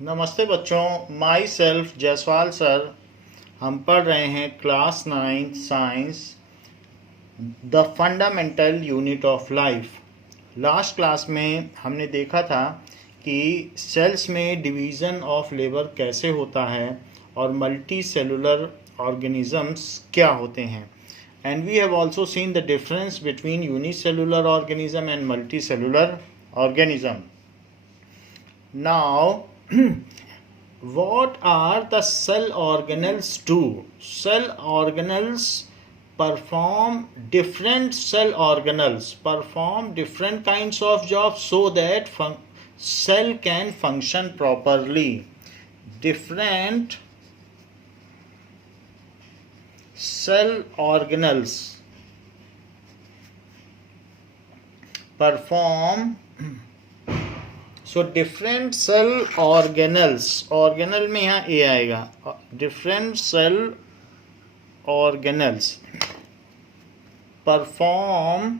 नमस्ते बच्चों, my self Jaiswal sir. हम पढ़ रहे हैं class 9 science, the fundamental unit of life. Last class में हमने देखा था कि सेल्स में डिवीज़न ऑफ लेबर कैसे होता है और मल्टी सेलुलर ऑर्गेनिजम्स क्या होते हैं। And we have also seen the difference between unicellular organism and multi cellular organism. Now what are the cell organelles do? Cell organelles perform different kinds of jobs so that cell can function properly. Different cell organelles perform different cell organelle में यहाँ ए आएगा। Different cell organelles perform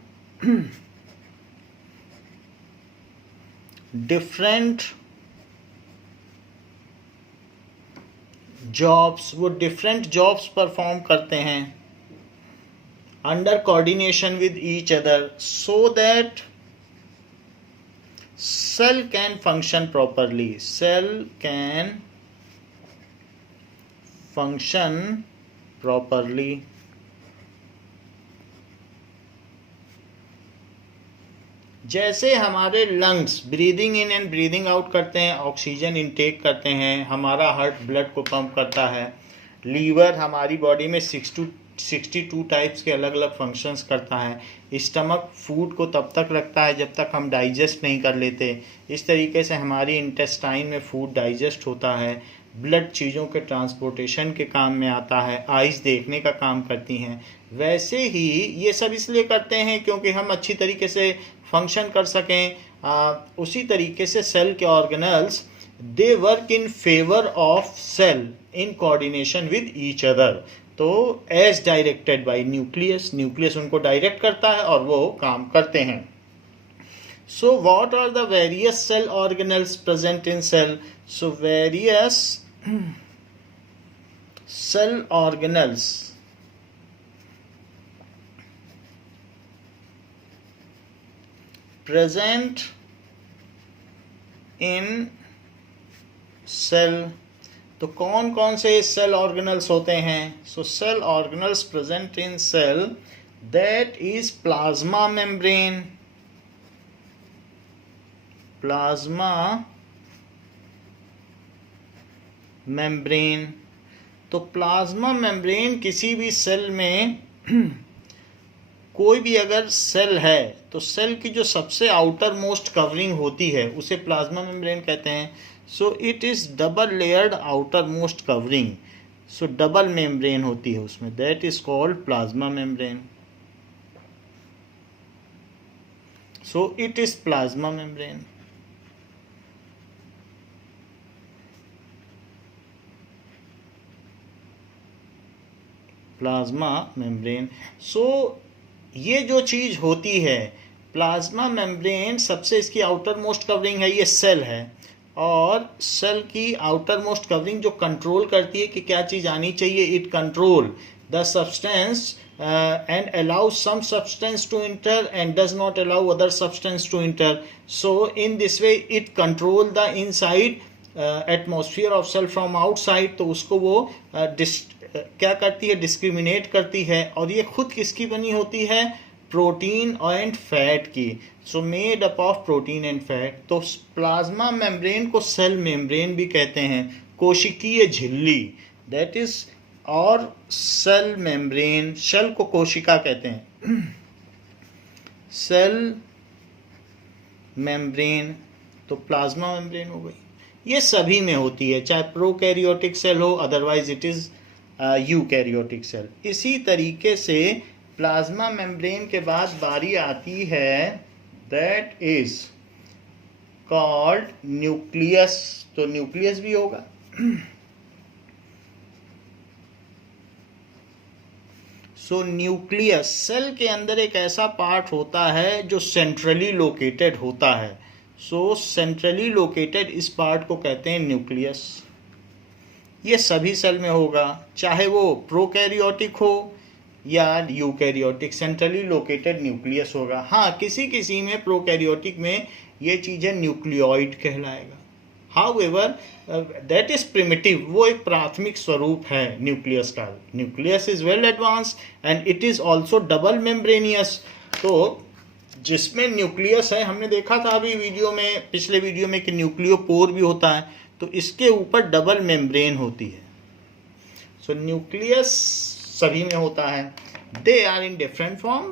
different jobs. वो different jobs perform करते हैं under coordination with each other so that cell can function properly. Cell can function properly. जैसे हमारे lungs breathing in and breathing out करते हैं, ऑक्सीजन इनटेक करते हैं, हमारा हार्ट ब्लड को पंप करता है, लीवर हमारी बॉडी में 62 टाइप्स के अलग अलग फंक्शंस करता है, स्टमक फूड को तब तक रखता है जब तक हम डाइजेस्ट नहीं कर लेते। इस तरीके से हमारी इंटेस्टाइन में फूड डाइजेस्ट होता है। ब्लड चीज़ों के ट्रांसपोर्टेशन के काम में आता है, आइज़ देखने का काम करती हैं। वैसे ही ये सब इसलिए करते हैं क्योंकि हम अच्छी तरीके से फंक्शन कर सकें। उसी तरीके से सेल के organelles they work in favour of cell in coordination with each other. तो एज डायरेक्टेड बाय न्यूक्लियस उनको डायरेक्ट करता है और वो काम करते हैं। So what are the various cell organelles present in cell? So various cell organelles present in cell। तो कौन कौन से सेल ऑर्गेनल्स होते हैं? So cell organelles present in cell, that is plasma membrane. Plasma membrane. तो plasma membrane किसी भी cell में कोई भी अगर सेल है तो सेल की जो सबसे आउटर मोस्ट कवरिंग होती है उसे प्लाज्मा मेम्ब्रेन कहते हैं। So it is double layered outer most covering. So double membrane होती है उसमें, that is called plasma membrane. So it is plasma membrane. Plasma membrane. So ये जो चीज़ होती है प्लाज्मा मेम्ब्रेन, सबसे इसकी आउटर मोस्ट कवरिंग है, ये सेल है। और सेल की आउटर मोस्ट कवरिंग जो कंट्रोल करती है कि क्या चीज़ आनी चाहिए, it control the substance and allow some substance to enter and does not allow other substance to enter. So in this way it control the inside atmosphere of cell from outside. तो उसको वो क्या करती है, discriminate करती है। और ये खुद किसकी बनी होती है? प्रोटीन एंड फैट की। So made up of protein and fat. तो प्लाज्मा मेम्ब्रेन को सेल मेम्ब्रेन भी कहते हैं, कोशिकीय झिल्ली, दैट इज। और सेल मेम्ब्रेन, सेल को कोशिका कहते हैं। सेल मेम्ब्रेन तो प्लाज्मा मेम्ब्रेन हो गई। ये सभी में होती है, चाहे प्रोकैरियोटिक सेल हो, otherwise it is eukaryotic cell. इसी तरीके से प्लाज्मा मेम्ब्रेन के बाद बारी आती है, दैट इज कॉल्ड न्यूक्लियस। तो न्यूक्लियस भी होगा। सो न्यूक्लियस सेल के अंदर एक ऐसा पार्ट होता है जो सेंट्रली लोकेटेड होता है। सो सेंट्रली लोकेटेड इस पार्ट को कहते हैं न्यूक्लियस। ये सभी सेल में होगा, चाहे वो प्रोकैरियोटिक हो या यूकैरियोटिक, सेंट्रली लोकेटेड न्यूक्लियस होगा। हाँ, किसी किसी में प्रोकैरियोटिक में ये चीज़ें न्यूक्लियोइड कहलाएगा। हाउएवर दैट इज प्रिमिटिव, वो एक प्राथमिक स्वरूप है न्यूक्लियस का। Nucleus is well advanced and it is also double membranosus. तो जिसमें न्यूक्लियस है, हमने देखा था अभी वीडियो में, पिछले वीडियो में, कि न्यूक्लियोपोर भी होता है, तो इसके ऊपर डबल मेम्ब्रेन होती है। सो न्यूक्लियस सभी में होता है। They are in different form.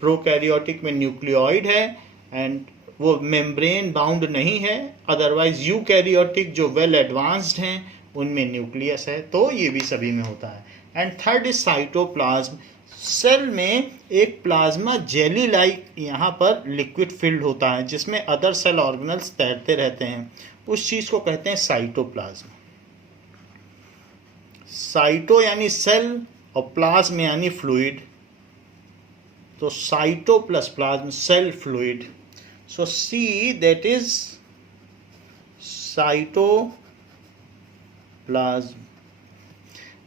Prokaryotic में न्यूक्लियोइड है एंड वो मेम्ब्रेन बाउंड नहीं है। अदरवाइज यूकैरियोटिक जो वेल एडवांस्ड हैं उनमें न्यूक्लियस है, तो ये भी सभी में होता है। And third is cytoplasm. Cell में एक प्लाज्मा जेली लाइक यहाँ पर लिक्विड फिल्ड होता है जिसमें अदर सेल ऑर्गेनल्स तैरते रहते हैं, उस चीज़ को कहते हैं साइटोप्लाज्म। साइटो यानी सेल और प्लाज्म यानी फ्लूइड, तो cyto plus plasm cell fluid. So see that is cytoplasm.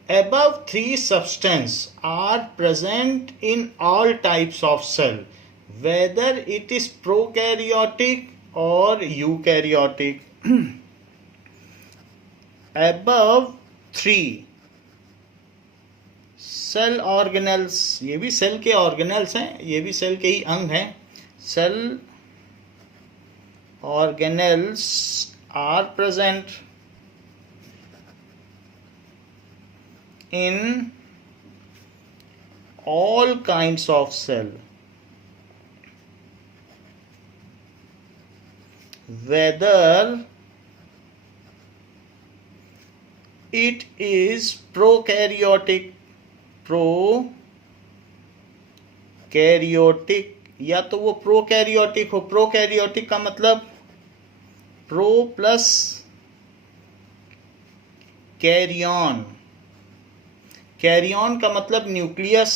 Above three substances are present in all types of cell, whether it is prokaryotic or eukaryotic. Above three cell organelles, ये भी cell के organelles हैं, ये भी cell के ही अंग हैं। Cell organelles are present in all kinds of cell, whether it is prokaryotic या तो वो प्रोकैरियोटिक हो। प्रोकैरियोटिक का मतलब प्रो प्लस कैरियन, कैरियन का मतलब न्यूक्लियस,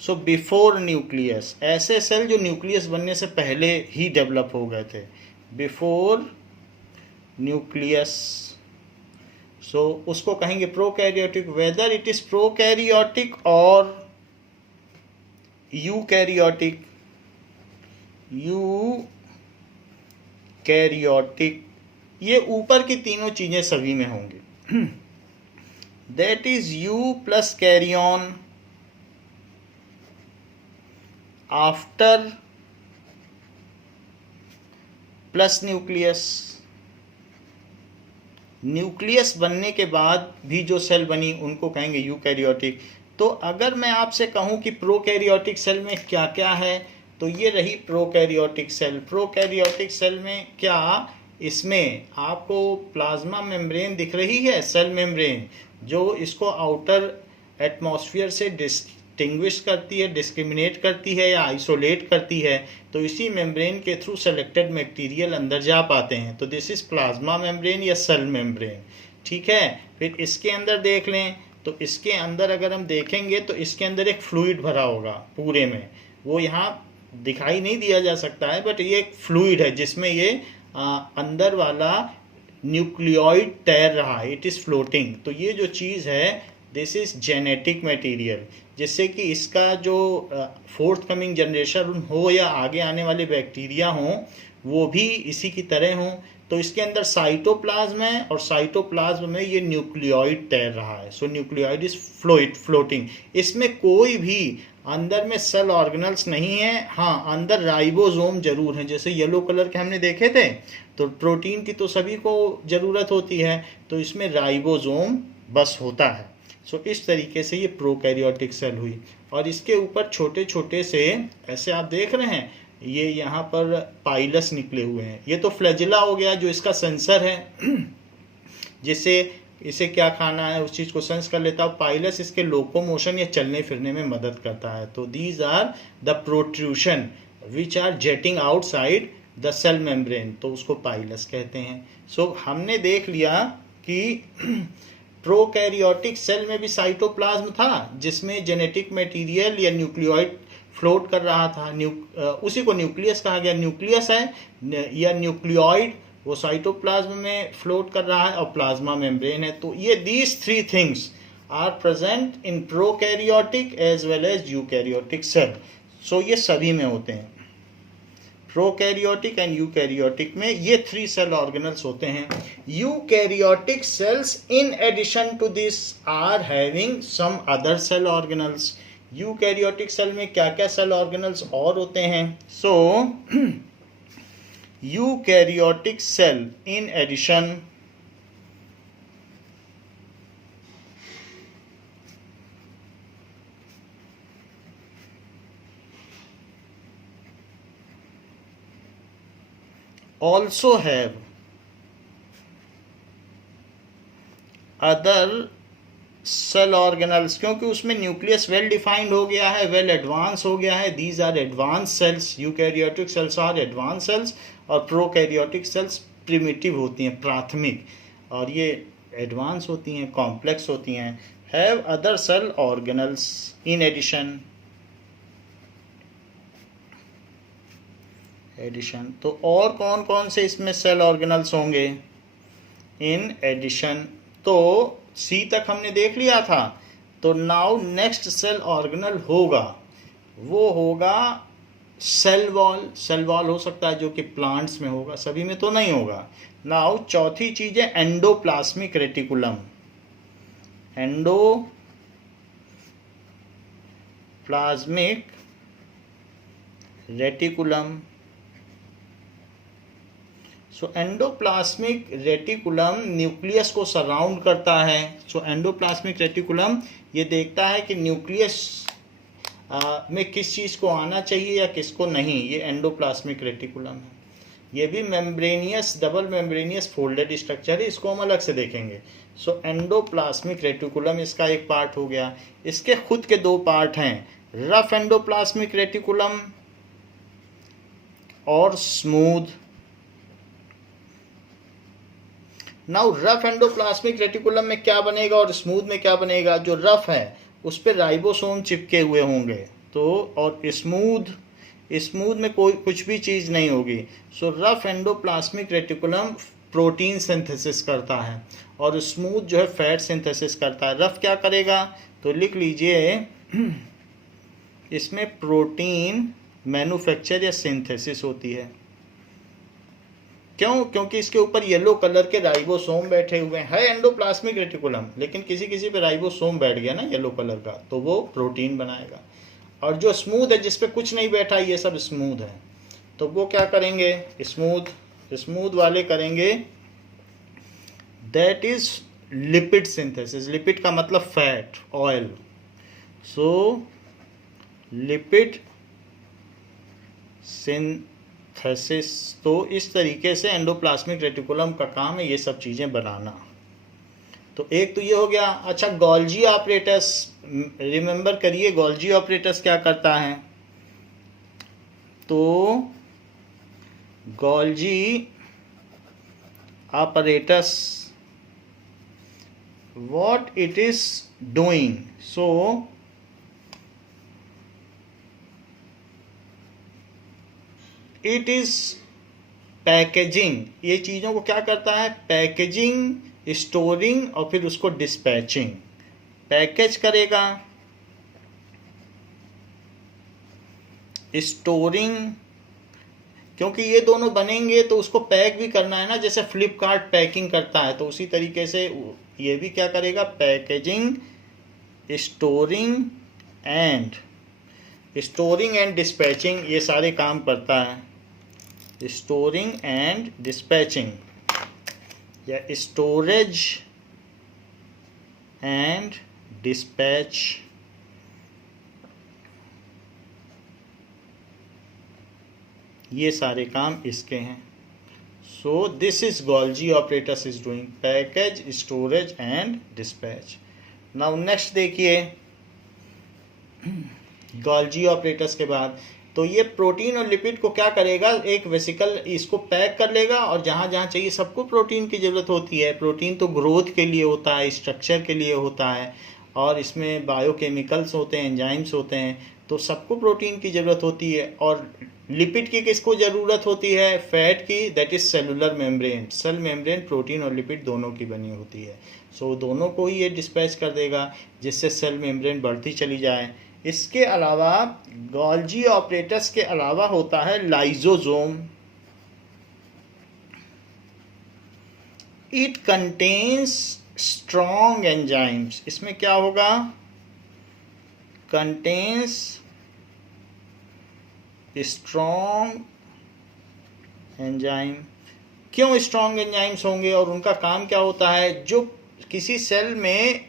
सो बिफोर न्यूक्लियस। ऐसे सेल जो न्यूक्लियस बनने से पहले ही डेवलप हो गए थे, बिफोर न्यूक्लियस, सो उसको कहेंगे prokaryotic. Whether it is prokaryotic और यूकैरियोटिक, यूकैरियोटिक, ये ऊपर की तीनों चीजें सभी में होंगी। That is U plus carrion after plus nucleus। Nucleus बनने के बाद भी जो सेल बनी उनको कहेंगे यूकैरियोटिक। तो अगर मैं आपसे कहूँ कि प्रोकैरियोटिक सेल में क्या क्या है, तो ये रही प्रोकैरियोटिक सेल। प्रोकैरियोटिक सेल में क्या, इसमें आपको प्लाज्मा मेम्ब्रेन दिख रही है, सेल मेम्ब्रेन, जो इसको आउटर एटमॉस्फेयर से डिस्टिंग्विश करती है, डिस्क्रिमिनेट करती है या आइसोलेट करती है। तो इसी मेम्ब्रेन के थ्रू सेलेक्टेड मटेरियल अंदर जा पाते हैं। तो दिस इज प्लाज्मा मेम्ब्रेन या सेल मेम्ब्रेन, ठीक है। फिर इसके अंदर देख लें, तो इसके अंदर अगर हम देखेंगे तो इसके अंदर एक फ्लूइड भरा होगा पूरे में, वो यहाँ दिखाई नहीं दिया जा सकता है, बट ये एक फ्लूइड है जिसमें ये अंदर वाला न्यूक्लियोइड तैर रहा है, इट इज़ फ्लोटिंग। तो ये जो चीज़ है, दिस इज़ जेनेटिक मटेरियल, जिससे कि इसका जो फोर्थ कमिंग जनरेशन हो या आगे आने वाले बैक्टीरिया हों, वो भी इसी की तरह हों। तो इसके अंदर साइटोप्लाज्म है और साइटोप्लाज्म में ये न्यूक्लियोइड तैर रहा है। सो न्यूक्लियोइड इज फ्लोटिंग। इसमें कोई भी अंदर में सेल ऑर्गेनल्स नहीं है। हाँ, अंदर राइबोसोम जरूर है, जैसे येलो कलर के हमने देखे थे। तो प्रोटीन की तो सभी को ज़रूरत होती है, तो इसमें राइबोसोम बस होता है। सो इस तरीके से ये प्रोकैरियोटिक सेल हुई। और इसके ऊपर छोटे छोटे से ऐसे आप देख रहे हैं, ये यहाँ पर पाइलस निकले हुए हैं। ये तो फ्लैजिला हो गया जो इसका सेंसर है, जिससे इसे क्या खाना है उस चीज़ को सेंस कर लेता है। पाइलस इसके लोकोमोशन या चलने फिरने में मदद करता है। तो these are the protrusion which are jetting outside the cell membrane, तो उसको पाइलस कहते हैं। सो हमने देख लिया कि प्रोकैरियोटिक सेल में भी साइटोप्लाज्म था, जिसमें जेनेटिक मटेरियल या न्यूक्लियोइड फ्लोट कर रहा था, उसी को न्यूक्लियस कहा गया। न्यूक्लियस है या न्यूक्लियोइड, वो साइटोप्लाज्म में फ्लोट कर रहा है और प्लाज्मा मेम्ब्रेन है। तो ये these three things are present in prokaryotic as well as eukaryotic cell. So ये सभी में होते हैं, प्रोकैरियोटिक एंड यूकैरियोटिक में ये थ्री सेल ऑर्गेनल्स होते हैं। Eukaryotic cells in addition to this are having some other cell organelles. Eukaryotic cell में क्या क्या सेल ऑर्गेनल्स और होते हैं? So eukaryotic cell in addition also have other cell organelles, क्योंकि उसमें न्यूक्लियस वेल डिफाइंड हो गया है, वेल एडवांस हो गया है। These are advance cells, eukaryotic cells are advance cells और प्रोकैरियोटिक सेल्स प्रिमिटिव होती हैं, प्राथमिक, और ये एडवांस होती हैं, कॉम्प्लेक्स होती हैं। Have other cell organelles in addition, तो और कौन कौन से इसमें सेल ऑर्गेनल्स होंगे इन एडिशन? तो सी तक हमने देख लिया था। तो नाउ नेक्स्ट सेल ऑर्गेनल होगा, वो होगा सेल वॉल। सेल वॉल हो सकता है जो कि प्लांट्स में होगा, सभी में तो नहीं होगा। नाउ चौथी चीज है endoplasmic reticulum. Endoplasmic reticulum. So endoplasmic reticulum nucleus को सराउंड करता है। सो एंडोप्लाज्मिक रेटिकुलम ये देखता है कि न्यूक्लियस में किस चीज़ को आना चाहिए या किसको नहीं, ये एंडोप्लाज्मिक रेटिकुलम है। ये भी membranosus, double membranosus folded structure है, इसको हम अलग से देखेंगे। सो एंडोप्लाज्मिक रेटिकुलम इसका एक पार्ट हो गया। इसके खुद के दो पार्ट हैं, रफ एंडोप्लाज्मिक रेटिकुलम और smooth. Now rough endoplasmic reticulum में क्या बनेगा और स्मूथ में क्या बनेगा? जो रफ है उस पर राइबोसोम चिपके हुए होंगे, तो और स्मूथ में कोई कुछ भी चीज़ नहीं होगी। सो rough endoplasmic reticulum protein synthesis करता है और स्मूथ जो है फैट सिंथेसिस करता है। रफ क्या करेगा? तो लिख लीजिए इसमें प्रोटीन मैन्युफैक्चर या सिंथेसिस होती है। क्यों? क्योंकि इसके ऊपर येलो कलर के राइबोसोम बैठे हुए हैं। है एंडोप्लाज्मिक रेटिकुलम, लेकिन किसी किसी पे राइबोसोम बैठ गया ना येलो कलर का, तो वो प्रोटीन बनाएगा। और जो स्मूथ है, जिस पे कुछ नहीं बैठा, ये सब स्मूथ है, तो वो क्या करेंगे? स्मूथ वाले करेंगे that is lipid synthesis. Lipid का मतलब फैट, ऑयल। सो लिपिड सिंथेसिस। तो इस तरीके से एंडोप्लाज्मिक रेटिकुलम का काम है ये सब चीज़ें बनाना। तो एक तो ये हो गया। अच्छा, गोल्जी ऑपरेटस, रिमेंबर करिए गोल्जी ऑपरेटस क्या करता है? तो Golgi apparatus what it is doing? So it is packaging. ये चीज़ों को क्या करता है? पैकेजिंग, स्टोरिंग और फिर उसको डिस्पैचिंग। पैकेज करेगा, स्टोरिंग, क्योंकि ये दोनों बनेंगे तो उसको पैक भी करना है ना, जैसे फ्लिपकार्ट पैकिंग करता है, तो उसी तरीके से ये भी क्या करेगा? पैकेजिंग, स्टोरिंग एंड डिस्पैचिंग, ये सारे काम करता है। स्टोरिंग एंड डिस्पैचिंग या स्टोरेज एंड डिस्पैच, ये सारे काम इसके हैं। So this is Golgi apparatus is doing package, storage and dispatch. Now next देखिए, गोल्जी ऑपरेटस के बाद तो ये प्रोटीन और लिपिड को क्या करेगा? एक वेसिकल इसको पैक कर लेगा और जहाँ जहाँ चाहिए, सबको प्रोटीन की ज़रूरत होती है। प्रोटीन तो ग्रोथ के लिए होता है, स्ट्रक्चर के लिए होता है, और इसमें बायोकेमिकल्स होते हैं, एंजाइम्स होते हैं। तो सबको प्रोटीन की ज़रूरत होती है। और लिपिड की किसको ज़रूरत होती है? फैट की, that is cellular membrane. Cell membrane protein और लिपिड दोनों की बनी होती है। सो दोनों को ही ये डिस्पैच कर देगा, जिससे सेल मेम्ब्रेन बढ़ती चली जाए। इसके अलावा गोल्जी ऑपरेटस के अलावा होता है lysosome. It contains strong enzymes. इसमें क्या होगा? Contains strong enzyme. क्यों स्ट्रॉन्ग एंजाइम्स होंगे और उनका काम क्या होता है? जो किसी सेल में,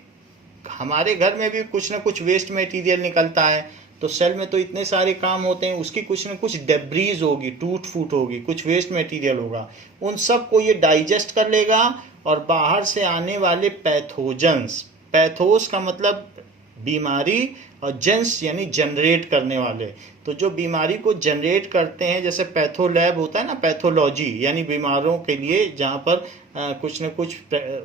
हमारे घर में भी कुछ ना कुछ वेस्ट मटेरियल निकलता है, तो सेल में तो इतने सारे काम होते हैं, उसकी कुछ ना कुछ डेब्रीज होगी, टूट फूट होगी, कुछ वेस्ट मटेरियल होगा, उन सब को ये डाइजेस्ट कर लेगा और बाहर से आने वाले पैथोजेंस, पैथोस का मतलब बीमारी और जेंस यानी जनरेट करने वाले, तो जो बीमारी को जनरेट करते हैं, जैसे पैथोलैब होता है ना, पैथोलॉजी यानी बीमारों के लिए जहाँ पर कुछ न कुछ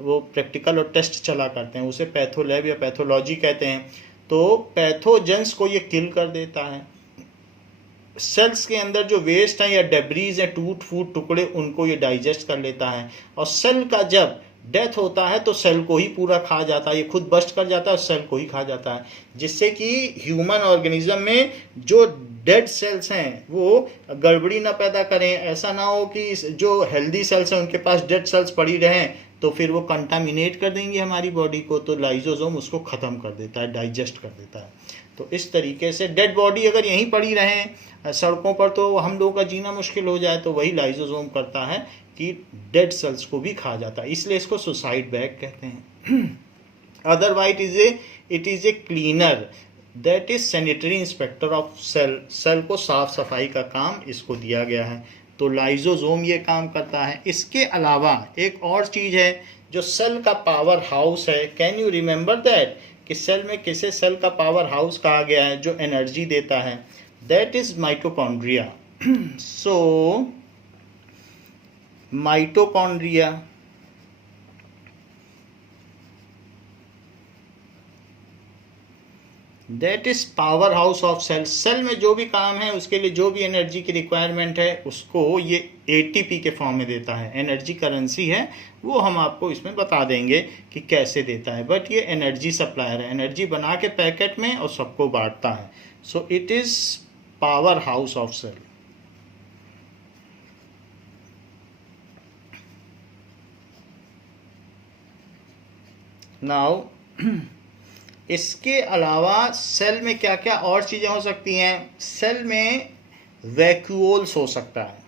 वो प्रैक्टिकल और टेस्ट चला करते हैं, उसे पैथोलैब या पैथोलॉजी कहते हैं। तो पैथोजेंस को ये किल कर देता है। सेल्स के अंदर जो वेस्ट है या डेब्रीज है, टूट फूट टुकड़े, उनको ये डाइजेस्ट कर लेता है। और सेल का जब डेथ होता है तो सेल को ही पूरा खा जाता है, ये खुद बस्ट कर जाता है और सेल को ही खा जाता है, जिससे कि ह्यूमन ऑर्गेनिज्म में जो डेड सेल्स हैं वो गड़बड़ी ना पैदा करें। ऐसा ना हो कि जो हेल्दी सेल्स हैं उनके पास डेड सेल्स पड़ी रहें, तो फिर वो कंटामिनेट कर देंगे हमारी बॉडी को, तो लाइजोसोम उसको ख़त्म कर देता है, डाइजेस्ट कर देता है। तो इस तरीके से डेड बॉडी अगर यहीं पड़ी रहें सड़कों पर तो हम लोगों का जीना मुश्किल हो जाए, तो वही लाइजोसोम करता है कि डेड सेल्स को भी खा जाता है, इसलिए इसको सुसाइड बैग कहते हैं। Otherwise it is a cleaner, that is sanitary inspector of cell. Cell को साफ सफाई का काम इसको दिया गया है, तो लाइजोसोम ये काम करता है। इसके अलावा एक और चीज़ है जो सेल का पावर हाउस है। कैन यू रिमेंबर दैट कि सेल में किसे सेल का पावर हाउस कहा गया है जो एनर्जी देता है? That is mitochondria. So mitochondria that is power house of cell. Cell में जो भी काम है उसके लिए जो भी एनर्जी की रिक्वायरमेंट है उसको ये एटीपी के फॉर्म में देता है। एनर्जी करेंसी है, वो हम आपको इसमें बता देंगे कि कैसे देता है, बट ये एनर्जी सप्लायर है, एनर्जी बना के पैकेट में और सबको बांटता है। So it is power house of cell. Now इसके अलावा सेल में क्या क्या और चीज़ें हो सकती हैं? सेल में वैक्यूल्स हो सकता है।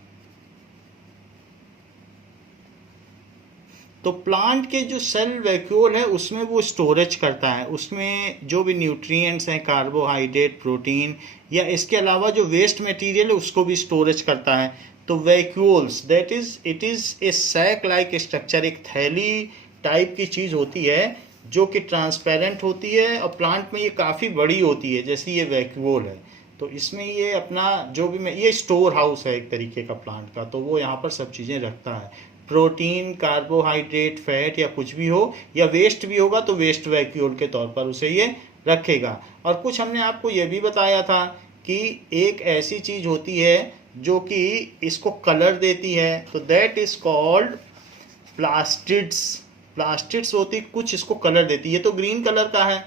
तो प्लांट के जो सेल वैक्यूल है उसमें वो स्टोरेज करता है, उसमें जो भी न्यूट्रिएंट्स हैं, कार्बोहाइड्रेट, प्रोटीन या इसके अलावा जो वेस्ट मटेरियल है उसको भी स्टोरेज करता है। तो vacuoles that is it is a sac like structure, एक थैली टाइप की चीज़ होती है जो कि ट्रांसपेरेंट होती है और प्लांट में ये काफ़ी बड़ी होती है, जैसे ये वैक्यूल है। तो इसमें ये अपना जो भी ये स्टोर हाउस है एक तरीके का प्लांट का, तो वो यहाँ पर सब चीज़ें रखता है। प्रोटीन, कार्बोहाइड्रेट, फैट या कुछ भी हो या वेस्ट भी होगा तो वेस्ट वैक्यूल के तौर पर उसे ये रखेगा। और कुछ हमने आपको ये भी बताया था कि एक ऐसी चीज़ होती है जो कि इसको कलर देती है, तो that is called plastids. Plastids होती कुछ इसको कलर देती है। ये तो ग्रीन कलर का है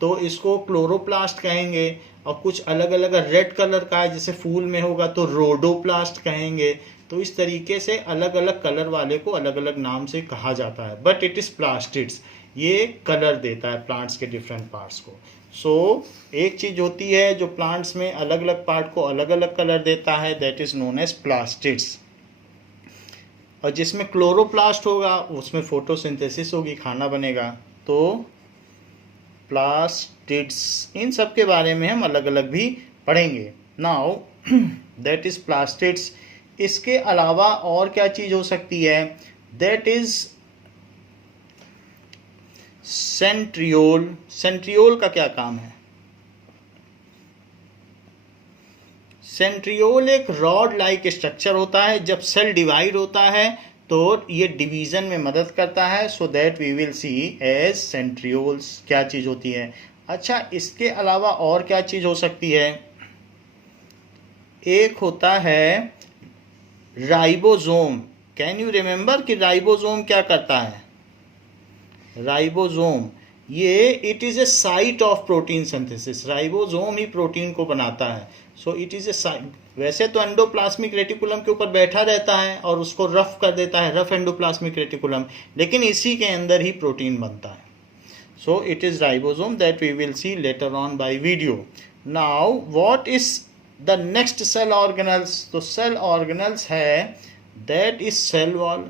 तो इसको क्लोरोप्लास्ट कहेंगे, और कुछ अलग अलग रेड कलर का है जैसे फूल में होगा तो रोडोप्लास्ट कहेंगे। तो इस तरीके से अलग अलग कलर वाले को अलग अलग नाम से कहा जाता है, बट इट इज़ प्लास्टिड्स। ये कलर देता है प्लांट्स के डिफरेंट पार्ट्स को। सो एक चीज़ होती है जो प्लांट्स में अलग अलग पार्ट को अलग अलग कलर देता है, that is known as plastids. और जिसमें क्लोरोप्लास्ट होगा उसमें फोटोसिंथेसिस होगी, खाना बनेगा, तो प्लास्टिड्स। इन सब के बारे में हम अलग अलग भी पढ़ेंगे। Now that is plastids. इसके अलावा और क्या चीज़ हो सकती है? That is centriole. सेंट्रियोल का क्या काम है? सेंट्रियोल एक रॉड लाइक स्ट्रक्चर होता है, जब सेल डिवाइड होता है तो ये डिवीज़न में मदद करता है। So that we will see as centrioles. क्या चीज़ होती है? अच्छा, इसके अलावा और क्या चीज़ हो सकती है? एक होता है राइबोसोम। कैन यू रिमेंबर कि राइबोसोम क्या करता है? राइबोसोम, ये it is A site of protein synthesis. Ribosome he protein को बनाता है। So it is A site. वैसे तो एंडोप्लाज्मिक रेटिकुलम के ऊपर बैठा रहता है और उसको रफ कर देता है, रफ एंडोप्लाज्मिक रेटिकुलम, लेकिन इसी के अंदर ही प्रोटीन बनता है। So it is ribosome that we will see later on by video. Now what is the next cell organelles? तो cell organelles है that is cell wall,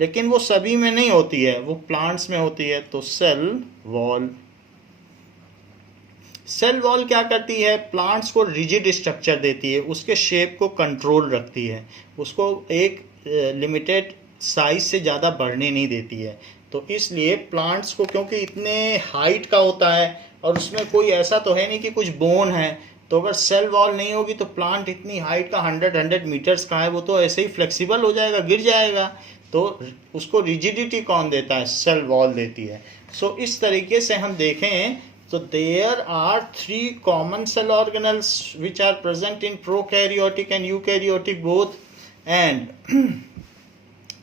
लेकिन वो सभी में नहीं होती है, वो प्लांट्स में होती है। तो सेल वॉल। सेल वॉल क्या करती है? प्लांट्स को रिजिड स्ट्रक्चर देती है, उसके शेप को कंट्रोल रखती है, उसको एक लिमिटेड साइज से ज़्यादा बढ़ने नहीं देती है। तो इसलिए प्लांट्स को, क्योंकि इतने हाइट का होता है और उसमें कोई ऐसा तो है नहीं कि कुछ बोन है, तो अगर सेल वॉल नहीं होगी तो प्लांट इतनी हाइट का 100 मीटर्स का है, वो तो ऐसे ही फ्लेक्सिबल हो जाएगा, गिर जाएगा। तो उसको रिजिडिटी कौन देता है? सेल वॉल देती है। सो इस तरीके से हम देखें तो there are 3 common cell organelles which are present in prokaryotic and eukaryotic both, and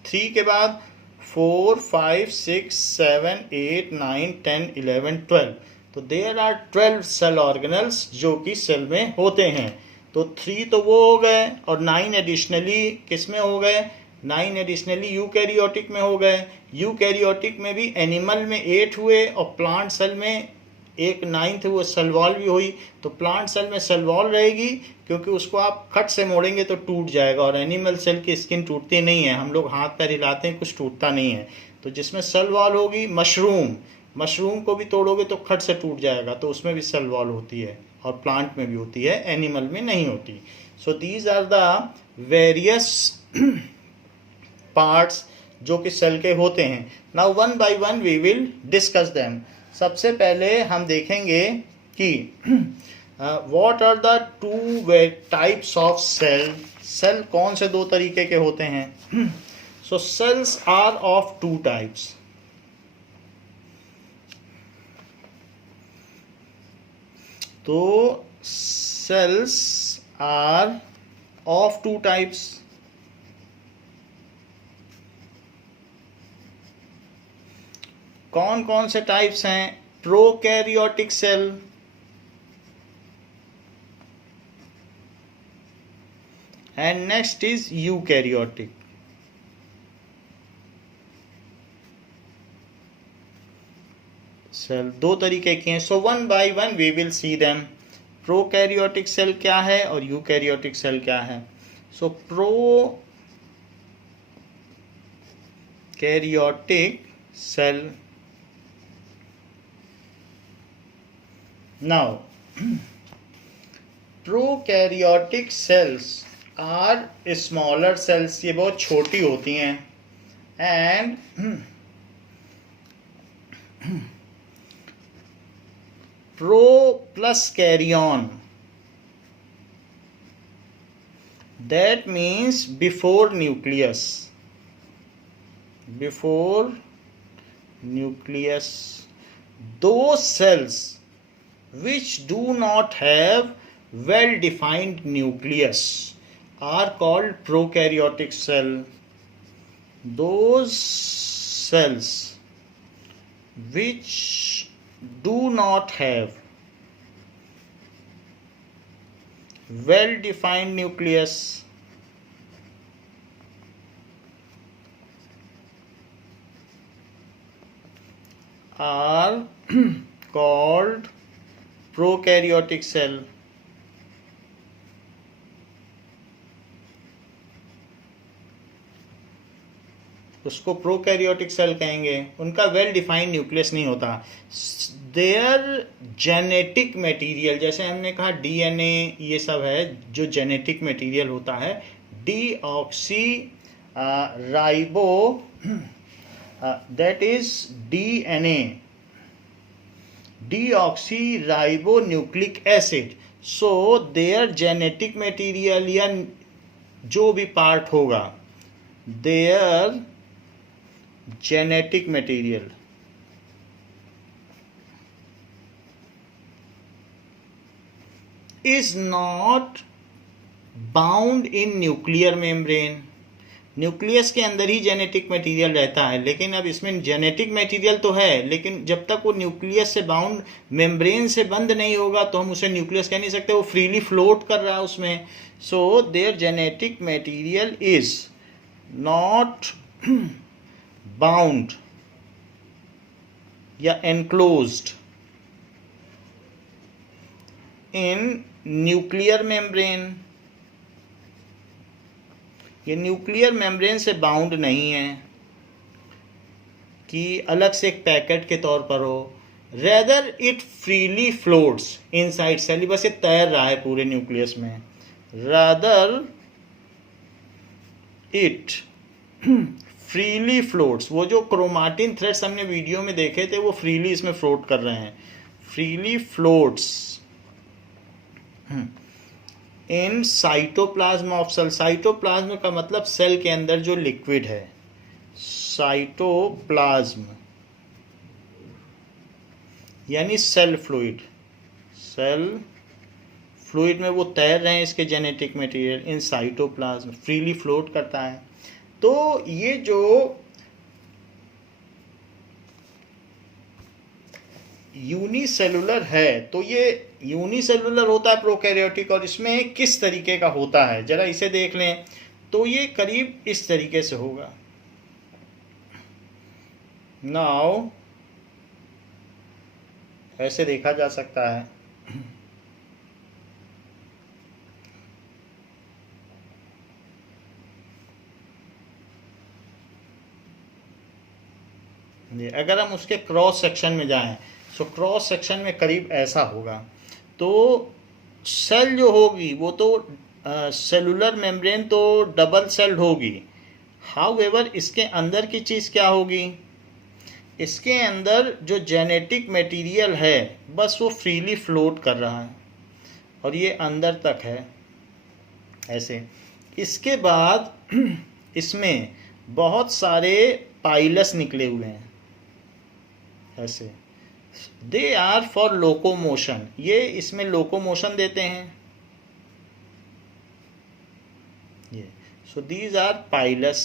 3 के बाद 4, 5, 6, 7, 8, 9, 10, 11, 12। तो देयर आर 12 सेल ऑर्गेनल्स जो कि सेल में होते हैं। तो 3 तो वो हो गए और 9 एडिशनली किस में हो गए? 9 एडिशनली यूकैरियोटिक में हो गए। यूकैरियोटिक में भी एनिमल में 8 हुए और प्लांट सेल में एक 9th वो सेल वॉल भी हुई। तो प्लांट सेल में सेल वॉल रहेगी क्योंकि उसको आप कट से मोड़ेंगे तो टूट जाएगा, और एनिमल सेल की स्किन टूटती नहीं है, हम लोग हाथ पैर हिलाते हैं कुछ टूटता नहीं है। तो जिसमें सेल वॉल होगी, मशरूम को भी तोड़ोगे तो खट से टूट जाएगा, तो उसमें भी सेल वॉल होती है, और प्लांट में भी होती है, एनिमल में नहीं होती। So these are the various parts जो कि सेल के होते हैं। Now one by one we will discuss them. सबसे पहले हम देखेंगे कि what are the 2 types of cell. Cell कौन से 2 तरीके के होते हैं? So cells are of 2 types. तो सेल्स आर ऑफ 2 टाइप्स। कौन कौन से टाइप्स हैं? Prokaryotic cell, and next is eukaryotic cell. 2 तरीके के हैं। So one by one we will see them. Prokaryotic cell क्या है और यूकैरियोटिक सेल क्या है? So prokaryotic cell, now prokaryotic cells are smaller cells, ये बहुत छोटी होती हैं, and pro plus carrion, that means before nucleus, those cells which do not have well defined nucleus are called prokaryotic cell. Those cells which do not have well defined nucleus are called prokaryotic cell. उसको prokaryotic cell कहेंगे। उनका well defined nucleus नहीं होता। There genetic material, जैसे हमने कहा DNA ये सब है जो जेनेटिक मटेरियल होता है, deoxy ribo, that is DNA, deoxyribonucleic acid. So their genetic material या जो भी पार्ट होगा, their genetic material is not bound in nuclear membrane. Nucleus के अंदर ही जेनेटिक मटेरियल रहता है, लेकिन अब इसमें जेनेटिक मटेरियल तो है, लेकिन जब तक वो न्यूक्लियस से बाउंड मेम्ब्रेन से बंद नहीं होगा तो हम उसे न्यूक्लियस कह नहीं सकते, वो फ्रीली फ्लोट कर रहा है उसमें। So there genetic material is not bound या एनक्लोज्ड इन न्यूक्लियर मेम्ब्रेन। ये न्यूक्लियर मेम्ब्रेन से बाउंड नहीं है कि अलग से एक पैकेट के तौर पर हो, rather it freely floats inside cell, बस ये तैर रहा है पूरे न्यूक्लियस में। रादर इट फ्रीली फ्लोट्स, वो जो क्रोमाटिन थ्रेड्स हमने वीडियो में देखे थे वो फ्रीली इसमें फ्लोट कर रहे हैं, freely floats in cytoplasm of cell. Cytoplasm का मतलब सेल के अंदर जो लिक्विड है, साइटोप्लाज्म यानी सेल फ्लूइड। सेल फ्लूइड में वो तैर रहे हैं इसके genetic material in cytoplasm, freely float करता है। तो ये जो यूनिसेलुलर है, तो ये यूनिसेलुलर होता है प्रोकैरियोटिक, और इसमें किस तरीके का होता है जरा इसे देख लें। तो ये करीब इस तरीके से होगा। नाउ ऐसे देखा जा सकता है। अगर हम उसके क्रॉस सेक्शन में जाएं तो क्रॉस सेक्शन में करीब ऐसा होगा। तो सेल जो होगी वो तो सेलुलर मेम्ब्रेन तो डबल सेल्ड होगी। हाउएवर इसके अंदर की चीज़ क्या होगी, इसके अंदर जो जेनेटिक मटेरियल है बस वो फ्रीली फ्लोट कर रहा है और ये अंदर तक है ऐसे। इसके बाद इसमें बहुत सारे पाइलस निकले हुए हैं ऐसे, दे आर फॉर लोकोमोशन, ये इसमें लोकोमोशन देते हैं ये। So these are pilus.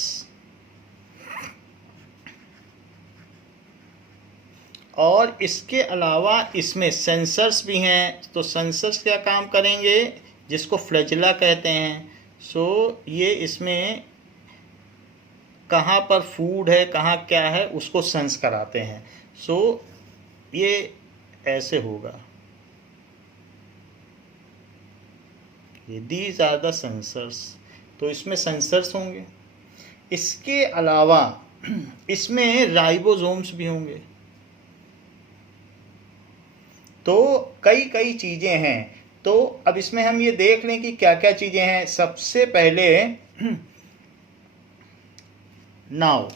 और इसके अलावा इसमें सेंसर्स भी हैं। तो सेंसर्स क्या काम करेंगे, जिसको फ्लैजिला कहते हैं। सो ये इसमें कहाँ पर फूड है कहाँ क्या है उसको सेंस कराते हैं। सो ये ऐसे होगा, ये दीज आर द सेंसर्स। तो इसमें सेंसर्स होंगे। इसके अलावा इसमें राइबोसोम्स भी होंगे। तो कई कई चीज़ें हैं। तो अब इसमें हम ये देख लें कि क्या क्या चीज़ें हैं। सबसे पहले नाउ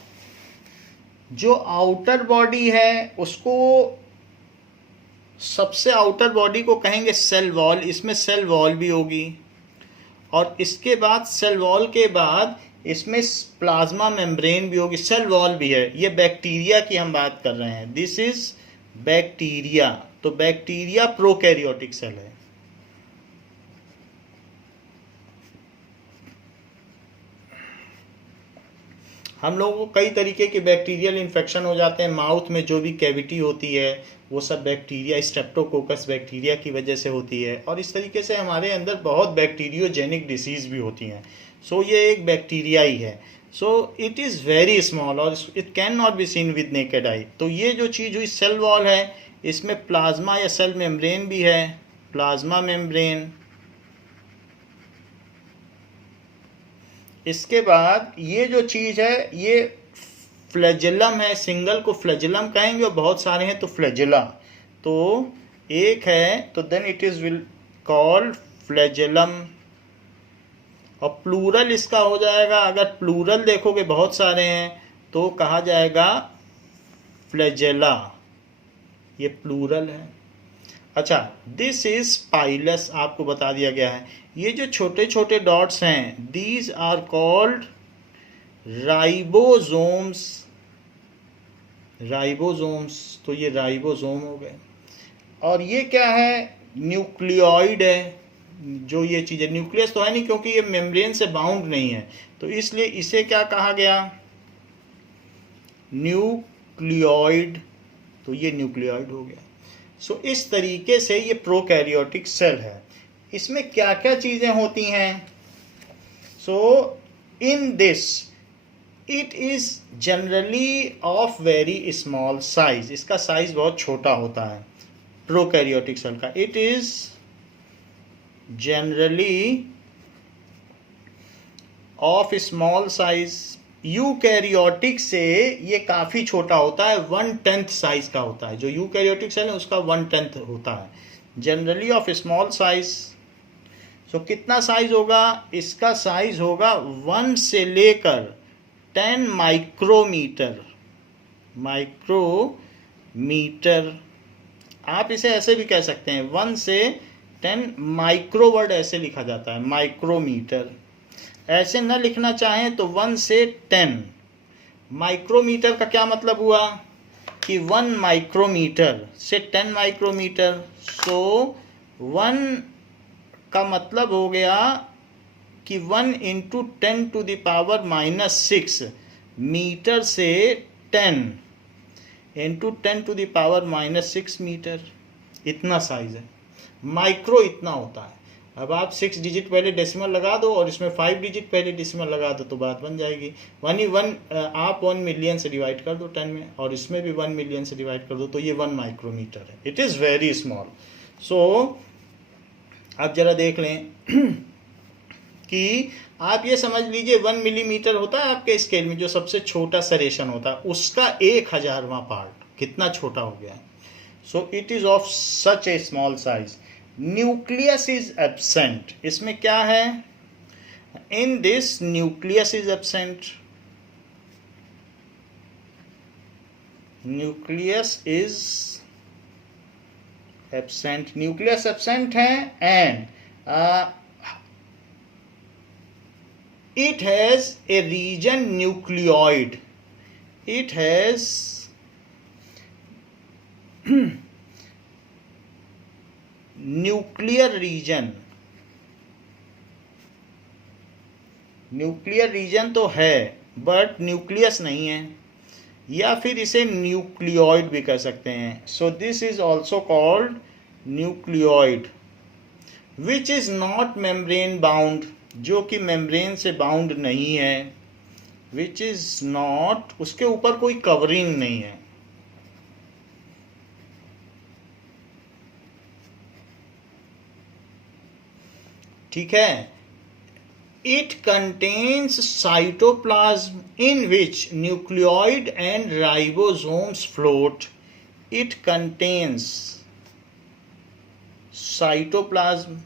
जो आउटर बॉडी है उसको, सबसे आउटर बॉडी को कहेंगे सेल वॉल। इसमें सेल वॉल भी होगी और इसके बाद सेल वॉल के बाद इसमें प्लाज्मा मेम्ब्रेन भी होगी, सेल वॉल भी है। ये बैक्टीरिया की हम बात कर रहे हैं, दिस इज बैक्टीरिया। तो बैक्टीरिया प्रोकैरियोटिक सेल है। हम लोगों को कई तरीके के बैक्टीरियल इन्फेक्शन हो जाते हैं। माउथ में जो भी कैविटी होती है वो सब बैक्टीरिया, स्ट्रेप्टोकोकस बैक्टीरिया की वजह से होती है। और इस तरीके से हमारे अंदर बहुत बैक्टीरियोजेनिक डिसीज़ भी होती हैं। सो ये एक बैक्टीरिया ही है। So it is very small और it can not be seen with naked eye. तो ये जो चीज़ हुई सेल वॉल है, इसमें प्लाज्मा या सेल मेम्ब्रेन भी है, प्लाज्मा मेम्ब्रेन। इसके बाद ये जो चीज़ है ये फ्लैजेलम है। सिंगल को फ्लैजेलम कहेंगे और बहुत सारे हैं तो फ्लैजेला। तो एक है तो then it is will called flagellum. और प्लूरल इसका हो जाएगा, अगर प्लूरल देखोगे बहुत सारे हैं तो कहा जाएगा फ्लैजेला, ये प्लूरल है। अच्छा, दिस इज पाइलस, आपको बता दिया गया है। ये जो छोटे छोटे डॉट्स हैं these are called ribosomes. Ribosomes, तो ये राइबोसोम हो गए। और ये क्या है, न्यूक्लियोइड है। जो ये चीज़ है, न्यूक्लियस तो है नहीं क्योंकि ये मेम्ब्रेन से बाउंड नहीं है, तो इसलिए इसे क्या कहा गया, न्यूक्लियोइड। तो ये न्यूक्लियोइड हो गया। सो इस तरीके से ये प्रोकैरियोटिक सेल है। इसमें क्या क्या चीज़ें होती हैं? So in this it is generally of very small size, इसका साइज बहुत छोटा होता है प्रोकैरियोटिक सेल का। It is generally of small size. Eukaryotic से ये काफ़ी छोटा होता है, 1/10 साइज का होता है। जो यूकैरियोटिक सेल है उसका 1/10 होता है, जनरली ऑफ स्मॉल साइज। सो कितना साइज होगा? इसका साइज होगा 1 से लेकर 10 माइक्रोमीटर। माइक्रोमीटर, आप इसे ऐसे भी कह सकते हैं, 1 से 10 माइक्रो वर्ड ऐसे लिखा जाता है, माइक्रोमीटर। ऐसे न लिखना चाहें तो 1 से 10। माइक्रोमीटर का क्या मतलब हुआ कि 1 माइक्रोमीटर से 10 माइक्रोमीटर। सो 1 का मतलब हो गया कि 1 × 10⁻⁻⁶ मीटर से 10 × 10⁻⁻6 मीटर, इतना साइज है। माइक्रो इतना होता है। अब आप 6 डिजिट पहले डेसिमल लगा दो और इसमें 5 डिजिट पहले डेसिमल लगा दो तो बात बन जाएगी। 1 आप 1 मिलियन से डिवाइड कर दो 10 में, और इसमें भी 1 मिलियन से डिवाइड कर दो, तो ये 1 माइक्रोमीटर है। It is very small. So आप जरा देख लें कि आप ये समझ लीजिए 1 मिलीमीटर होता है आपके स्केल में, जो सबसे छोटा सरेशन होता है, उसका 1/1000वां पार्ट, कितना छोटा हो गया। So it is of such a small size. Nucleus is absent, इसमें क्या है? In this nucleus is absent. Nucleus is absent, nucleus absent है, and it has a region nucleoid. It has nuclear region. Nuclear region तो है but nucleus नहीं है, या फिर इसे न्यूक्लियोइड भी कह सकते हैं। So this is also called nucleoid, which is not membrane bound, जो कि मेम्ब्रेन से बाउंड नहीं है। विच इज नॉट, उसके ऊपर कोई कवरिंग नहीं है। ठीक है। It contains cytoplasm in which nucleoid and ribosomes float. It contains cytoplasm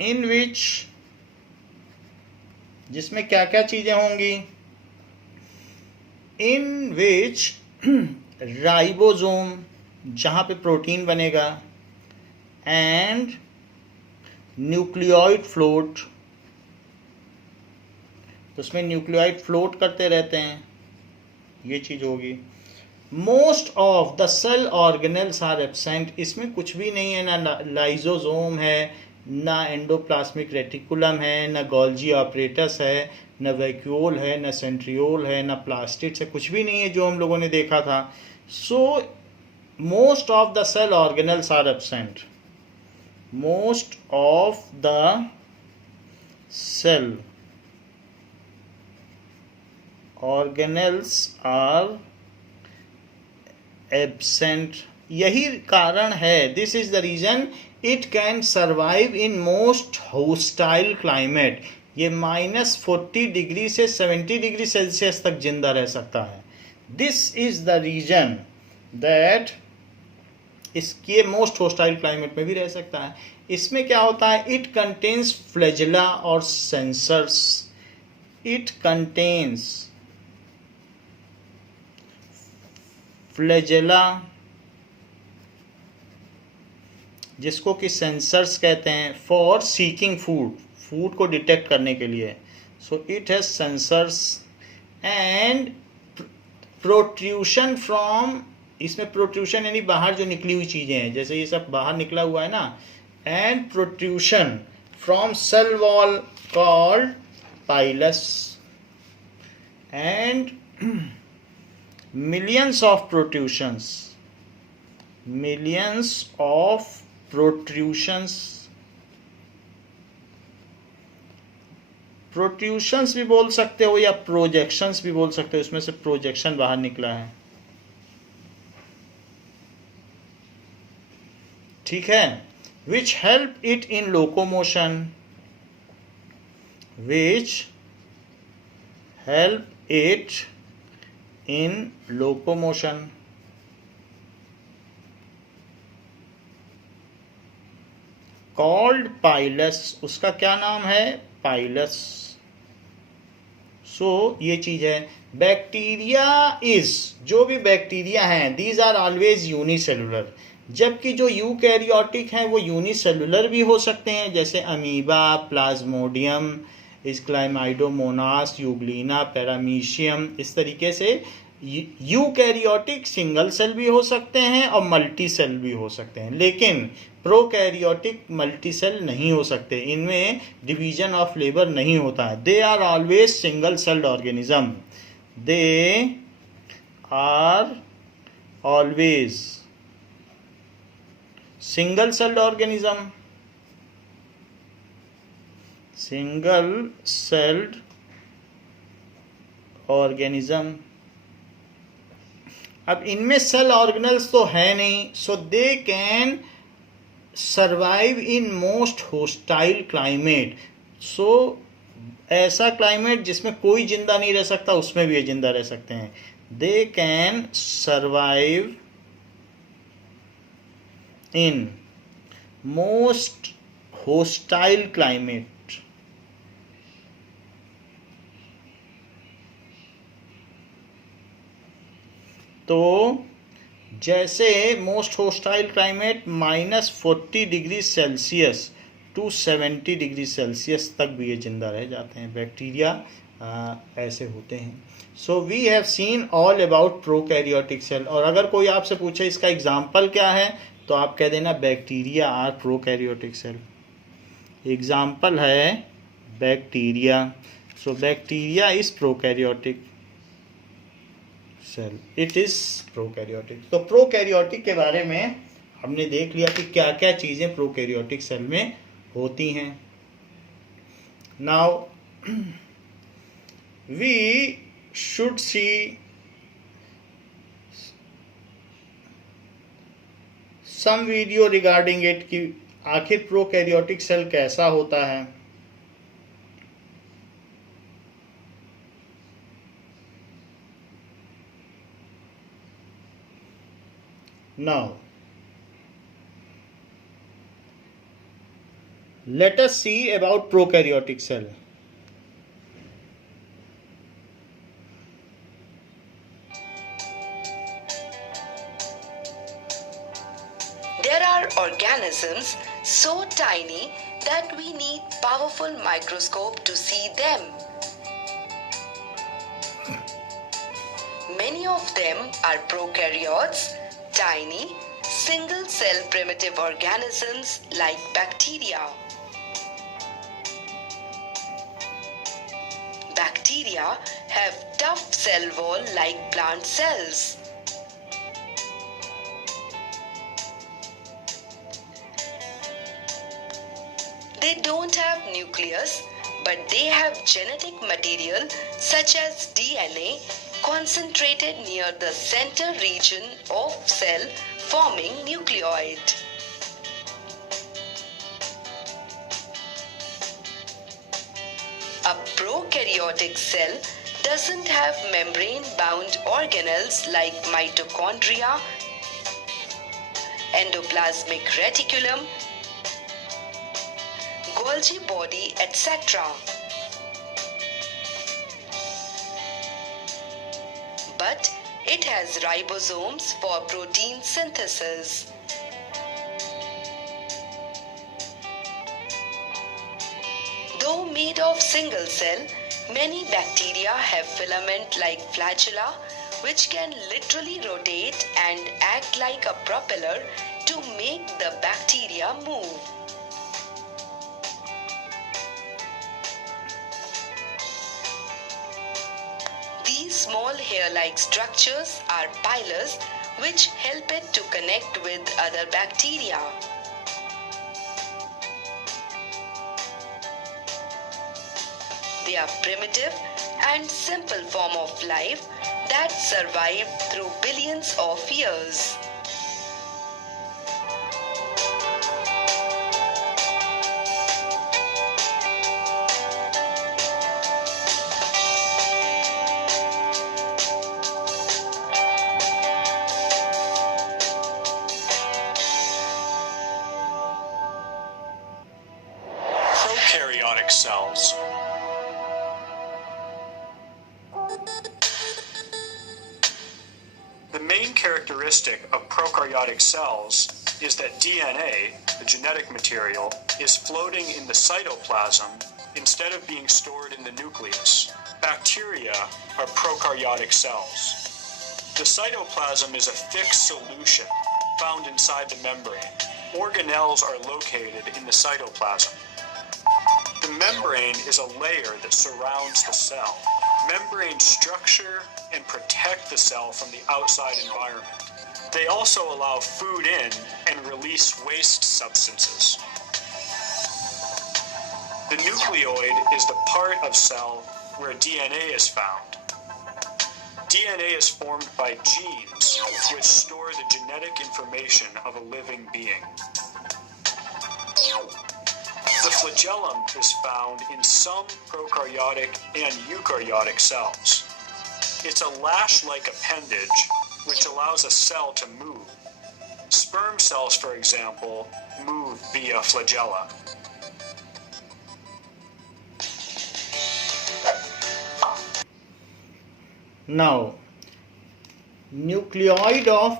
in which, जिसमें क्या क्या चीजें होंगी? इन विच राइबोसोम, जहां पे प्रोटीन बनेगा, एंड न्यूक्लियोइड फ्लोट, उसमें न्यूक्लियोइड फ्लोट करते रहते हैं, ये चीज होगी। Most of the cell organelles are absent, इसमें कुछ भी नहीं है, ना लाइजोसोम है, ना एंडोप्लाज्मिक रेटिकुलम है, ना गोल्जी ऑपरेटस है, ना वैक्यूल है, ना सेंट्रियोल है, ना प्लास्टिड्स है, कुछ भी नहीं है जो हम लोगों ने देखा था। So most of the cell organelles are absent. Most of the cell organelles are absent. यही कारण है, this is the reason it can survive in most hostile climate. ये -40 डिग्री से 70 डिग्री सेल्सियस तक जिंदा रह सकता है। This is the reason that इसके मोस्ट होस्टाइल क्लाइमेट में भी रह सकता है। इसमें क्या होता है? इट कंटेन्स फ्लैजेला और सेंसर्स। इट कंटेन्स फ्लैजेला, जिसको कि सेंसर्स कहते हैं, फॉर सीकिंग फूड, फूड को डिटेक्ट करने के लिए। So it has sensors and protrusion from इसमें प्रोट्रूशन यानी बाहर जो निकली हुई चीजें हैं, जैसे ये सब बाहर निकला हुआ है ना, and protrusion from cell wall called pilus, and millions of protrusions, millions of protrusions, protrusions भी बोल सकते हो या प्रोजेक्शंस भी बोल सकते हो, उसमें से प्रोजेक्शन बाहर निकला है, ठीक है, which help it in locomotion, which help it in locomotion, called pilus, उसका क्या नाम है, पाइलस। सो ये चीज है। बैक्टीरिया इज, जो भी बैक्टीरिया हैं, दीज आर ऑलवेज यूनिसेलुलर, जबकि जो यूकैरियोटिक हैं वो यूनिसेलुलर भी हो सकते हैं, जैसे अमीबा, प्लाज्मोडियम, स्क्लाइमाइडोमोनास, यूग्लिना, पैरामीशियम, इस तरीके से यूकैरियोटिक सिंगल सेल भी हो सकते हैं और मल्टी सेल भी हो सकते हैं, लेकिन प्रोकैरियोटिक मल्टी सेल नहीं हो सकते, इनमें डिवीजन ऑफ लेबर नहीं होता है। They are always single celled organism, they are always single celled organism, single celled organism. अब इनमें सेल ऑर्गेनल्स तो है नहीं, so they can survive in most hostile climate, so ऐसा क्लाइमेट जिसमें कोई जिंदा नहीं रह सकता उसमें भी ये जिंदा रह सकते हैं। दे can survive in most hostile climate. तो जैसे most hostile climate -40°C to 70°C तक भी ये जिंदा रह जाते हैं, बैक्टीरिया ऐसे होते हैं। So we have seen all about prokaryotic cell. और अगर कोई आपसे पूछे इसका एग्जाम्पल क्या है, तो आप कह देना bacteria are prokaryotic cell. Example है bacteria, so bacteria is prokaryotic cell, it is prokaryotic. तो प्रोकैरियोटिक के बारे में हमने देख लिया कि क्या क्या चीजें प्रोकैरियोटिक सेल में होती हैं। Now we should see some video regarding it कि आखिर प्रोकैरियोटिक सेल कैसा होता है। Now, let us see about prokaryotic cell. There are organisms so tiny that we need powerful microscope to see them. Many of them are prokaryotes, tiny, single-cell primitive organisms like bacteria. Bacteria have tough cell wall like plant cells. They don't have nucleus, but they have genetic material such as DNA concentrated near the center region of cell, forming nucleoid. A prokaryotic cell doesn't have membrane-bound organelles like mitochondria, endoplasmic reticulum, Golgi body, etc. But it has ribosomes for protein synthesis. Though made of single cell, many bacteria have filament like flagella which can literally rotate and act like a propeller to make the bacteria move. These small hair-like structures are pilars which help it to connect with other bacteria. They are primitive and simple form of life that survived through billions of years. Prokaryotic cells. The main characteristic of prokaryotic cells is that DNA, the genetic material, is floating in the cytoplasm instead of being stored in the nucleus. Bacteria are prokaryotic cells. The cytoplasm is a fixed solution found inside the membrane. Organelles are located in the cytoplasm. The membrane is a layer that surrounds the cell. Membranes structure and protect the cell from the outside environment. They also allow food in and release waste substances. The nucleoid is the part of cell where DNA is found. DNA is formed by genes which store the genetic information of a living being. The flagellum is found in some prokaryotic and eukaryotic cells. It's a lash-like appendage which allows a cell to move. Sperm cells, for example, move via flagella. Now, nucleoid of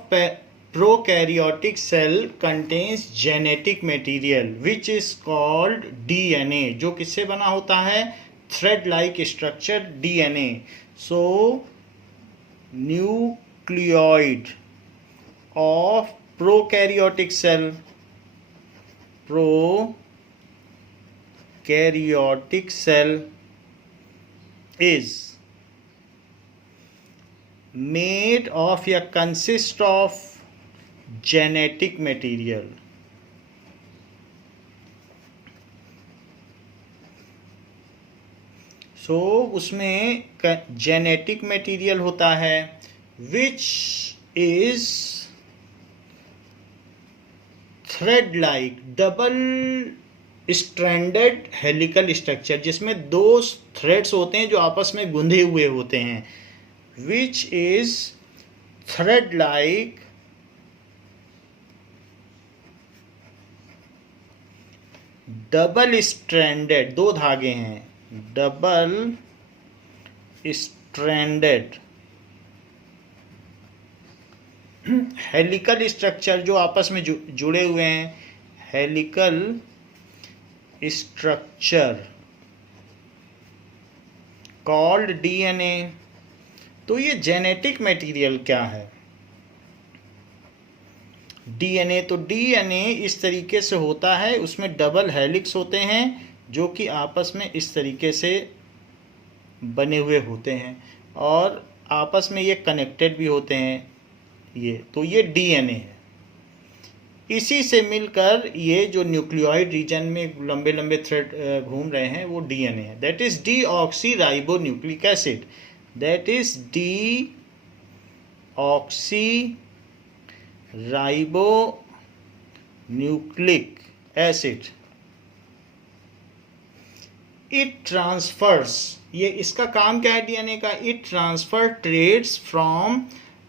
prokaryotic cell contains genetic material which is called DNA, जो किससे बना होता है? Thread like structure DNA. So nucleoid of prokaryotic cell is made of या consist of genetic material. So उसमें genetic material होता है which is thread like double stranded helical structure, जिसमें दो threads होते हैं जो आपस में गुंधे हुए होते हैं, which is thread like double stranded, दो धागे हैं, double stranded हेलिकल स्ट्रक्चर जो आपस में जुड़े हुए हैं, हेलिकल स्ट्रक्चर कॉल्ड डीएनए. तो ये जेनेटिक मटेरियल क्या है? डीएनए. तो डीएनए इस तरीके से होता है, उसमें डबल हेलिक्स होते हैं जो कि आपस में इस तरीके से बने हुए होते हैं और आपस में ये कनेक्टेड भी होते हैं. तो ये डीएनए है. इसी से मिलकर ये जो न्यूक्लियोइड रीजन में लंबे लंबे थ्रेड घूम रहे हैं वो डीएनए है. That is deoxy ribo nucleic acid. That is deoxy ribo nucleic acid. It transfers, ये इसका काम क्या है डीएनए का? It transfer traits from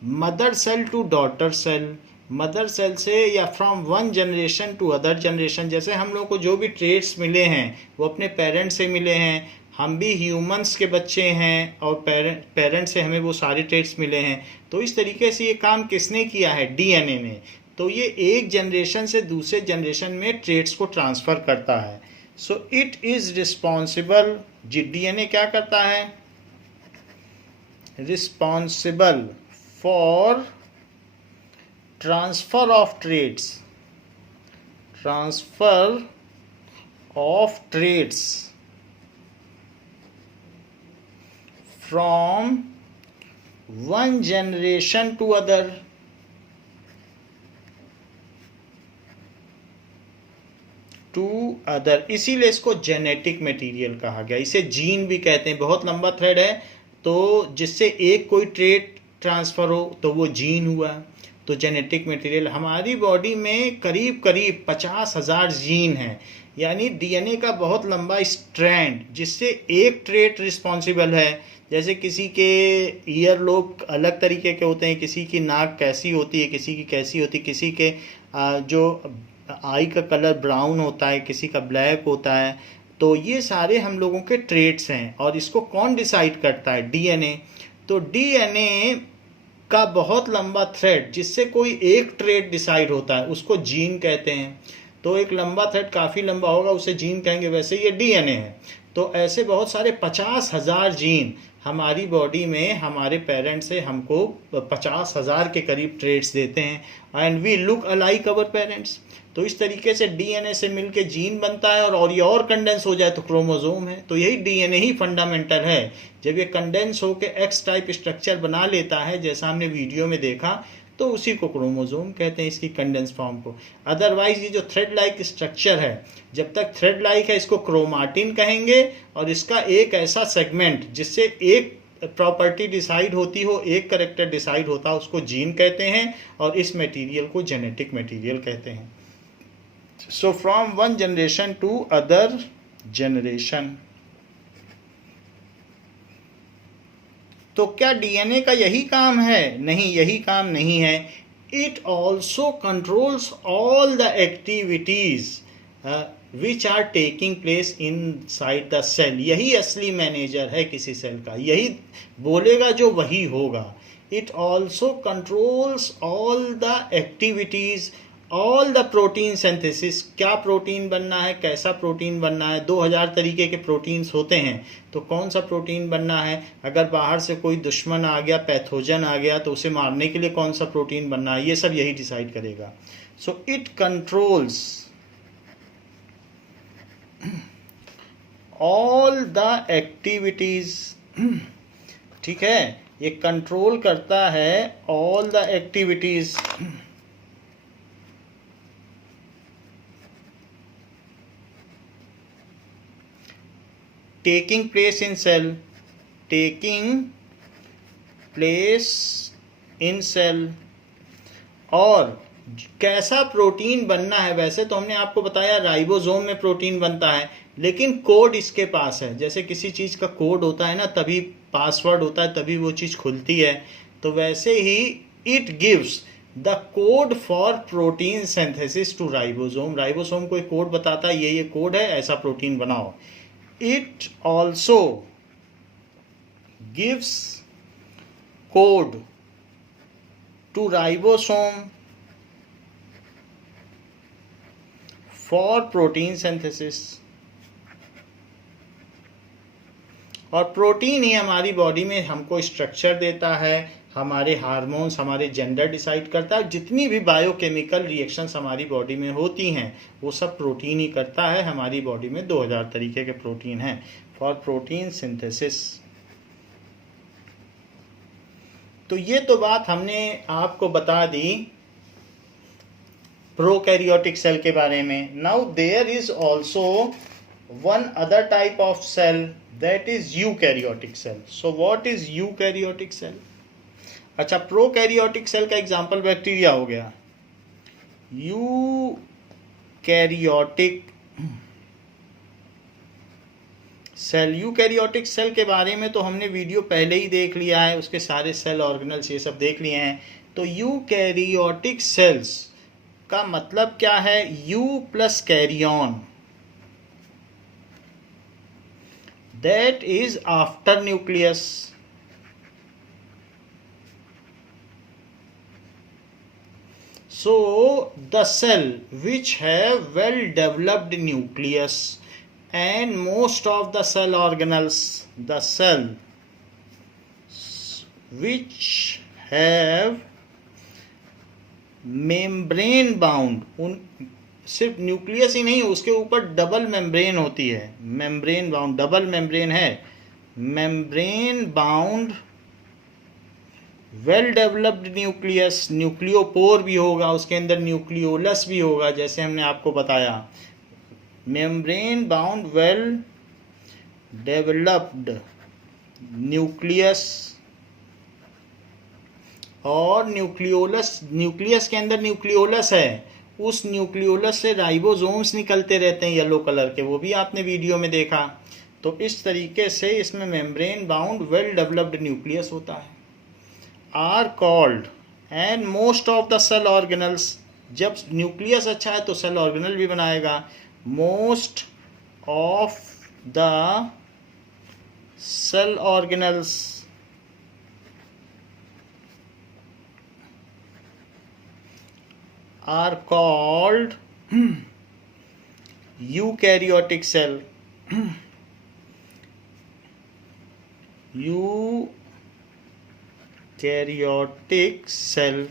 mother cell to daughter cell. Mother cell से या from one generation to other generation. जैसे हम लोग को जो भी ट्रेड्स मिले हैं वो अपने पेरेंट्स से मिले हैं. हम भी ह्यूमंस के बच्चे हैं और पेरेंट्स से हमें वो सारे ट्रेड्स मिले हैं. तो इस तरीके से ये काम किसने किया है? डीएनए ने. तो ये एक जनरेशन से दूसरे जनरेशन में ट्रेड्स को ट्रांसफ़र करता है. So it is responsible. DNA क्या करता है? Responsible for transfer of traits from one generation to other. इसीलिए इसको जेनेटिक मटेरियल कहा गया। इसे जीन भी कहते हैं। बहुत लंबा थ्रेड है, तो जिससे एक कोई ट्रेट ट्रांसफर हो तो वो जीन हुआ। तो जेनेटिक मटेरियल, हमारी बॉडी में करीब करीब 50,000 जीन हैं, यानी डीएनए का बहुत लंबा स्ट्रैंड, जिससे एक ट्रेट रिस्पॉन्सिबल है। जैसे किसी के ईयर लोब अलग तरीके के होते हैं, किसी की नाक कैसी होती है, किसी की कैसी होती है, किसी के जो आई का कलर ब्राउन होता है, किसी का ब्लैक होता है। तो ये सारे हम लोगों के ट्रेट्स हैं, और इसको कौन डिसाइड करता है? डीएनए। तो डीएनए का बहुत लंबा थ्रेड, जिससे कोई एक ट्रेट डिसाइड होता है, उसको जीन कहते हैं। तो एक लंबा थ्रेड काफ़ी लंबा होगा, उसे जीन कहेंगे। वैसे ये डीएनए है। तो ऐसे बहुत सारे 50,000 जीन हमारी बॉडी में हमारे पेरेंट्स से हमको 50,000 के करीब ट्रेट्स देते हैं, and we look alike our parents. तो इस तरीके से डीएनए से मिलके जीन बनता है, और ये और कंडेंस हो जाए तो क्रोमोसोम है। तो यही डीएनए ही फंडामेंटल है। जब ये कंडेंस होके एक्स टाइप स्ट्रक्चर बना लेता है, जैसा हमने वीडियो में देखा, तो उसी को क्रोमोसोम कहते हैं, इसकी कंडेंस फॉर्म को। अदरवाइज ये जो थ्रेड लाइक स्ट्रक्चर है, जब तक थ्रेड लाइक है, इसको क्रोमाटिन कहेंगे। और इसका एक ऐसा सेगमेंट जिससे एक प्रॉपर्टी डिसाइड होती हो, एक कैरेक्टर डिसाइड होता है, उसको जीन कहते हैं, और इस मटेरियल को जेनेटिक मटेरियल कहते हैं। So from one generation to other generation. तो क्या डीएनए का यही काम है? नहीं, यही काम नहीं है। It also controls all the activities which are taking place inside the cell. यही असली मैनेजर है किसी सेल का, यही बोलेगा जो वही होगा। It also controls all the activities, all the protein synthesis. क्या प्रोटीन बनना है, कैसा प्रोटीन बनना है। 2000 तरीके के प्रोटीन्स होते हैं, तो कौन सा प्रोटीन बनना है। अगर बाहर से कोई दुश्मन आ गया, पैथोजन आ गया, तो उसे मारने के लिए कौन सा प्रोटीन बनना है, ये सब यही डिसाइड करेगा। So it controls all the activities. ठीक है, ये कंट्रोल करता है all the activities taking place in cell, taking place in cell। और कैसा प्रोटीन बनना है, वैसे तो हमने आपको बताया राइबोसोम में प्रोटीन बनता है, लेकिन कोड इसके पास है। जैसे किसी चीज़ का कोड होता है ना, तभी पासवर्ड होता है, तभी वो चीज़ खुलती है। तो वैसे ही it gives the code for protein synthesis to ribosome. Ribosome को एक कोड बताता है, ये कोड है, ऐसा प्रोटीन बनाओ। It also gives code to ribosome for protein synthesis। और प्रोटीन ही हमारी बॉडी में हमको स्ट्रक्चर देता है, हमारे हार्मोन्स, हमारे जेंडर डिसाइड करता है। जितनी भी बायोकेमिकल रिएक्शंस हमारी बॉडी में होती हैं, वो सब प्रोटीन ही करता है। हमारी बॉडी में 2000 तरीके के प्रोटीन हैं फॉर प्रोटीन सिंथेसिस। तो ये तो बात हमने आपको बता दी प्रोकैरियोटिक सेल के बारे में। Now there is also one other type of cell, that is eukaryotic cell. So what is eukaryotic cell? अच्छा, प्रोकैरियोटिक सेल का एग्जाम्पल बैक्टीरिया हो गया। यूकैरियोटिक सेल, यूकैरियोटिक सेल के बारे में तो हमने वीडियो पहले ही देख लिया है, उसके सारे सेल ऑर्गेनल्स ये सब देख लिए हैं। तो यूकैरियोटिक सेल्स का मतलब क्या है? Eu plus karyon, that is after nucleus. So the cell which have well developed nucleus and most of the cell organelles, the cell which have membrane bound, उन सिर्फ न्यूक्लियस ही नहीं, उसके ऊपर डबल मेम्ब्रेन होती है, मेम्ब्रेन बाउंड, डबल मेम्ब्रेन है, membrane bound well developed nucleus, nucleopore भी होगा, उसके अंदर न्यूक्लियोलस भी होगा, जैसे हमने आपको बताया, membrane bound well developed nucleus, और न्यूक्लियोलस, न्यूक्लियस के अंदर न्यूक्लियोलस है, उस न्यूक्लियोलस से राइबोसोम्स निकलते रहते हैं येलो कलर के, वो भी आपने वीडियो में देखा। तो इस तरीके से इसमें membrane bound well developed nucleus होता है। Are called, and most of the cell organelles, जब न्यूक्लियस अच्छा है तो सेल ऑर्गेनल भी बनाएगा। Most of the cell organelles are called eukaryotic cell. Eukaryotic cell,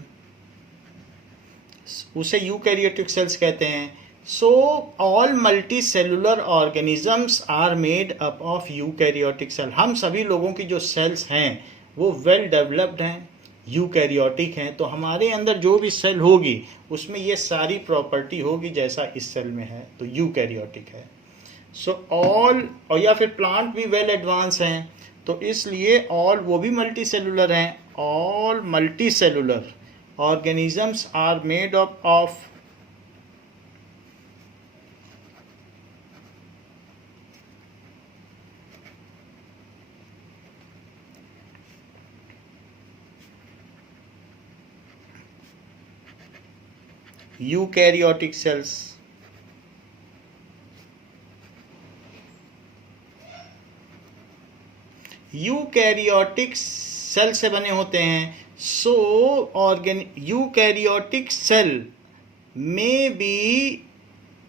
उसे यूकैरियोटिक सेल्स कहते हैं। So all multi cellular organisms are made up of eukaryotic cell. हम सभी लोगों की जो सेल्स हैं वो वेल डेवलप्ड हैं, यूकैरियोटिक हैं। तो हमारे अंदर जो भी सेल होगी उसमें ये सारी प्रॉपर्टी होगी जैसा इस सेल में है, तो यूकैरियोटिक है। सो ऑल, और या फिर प्लांट भी वेल एडवांस हैं, तो इसलिए ऑल वो भी मल्टी सेलुलर हैं। All multi cellular organisms are made up of eukaryotic cells. Eukaryotic cell से बने होते हैं। सो यूकैरियोटिक सेल में बी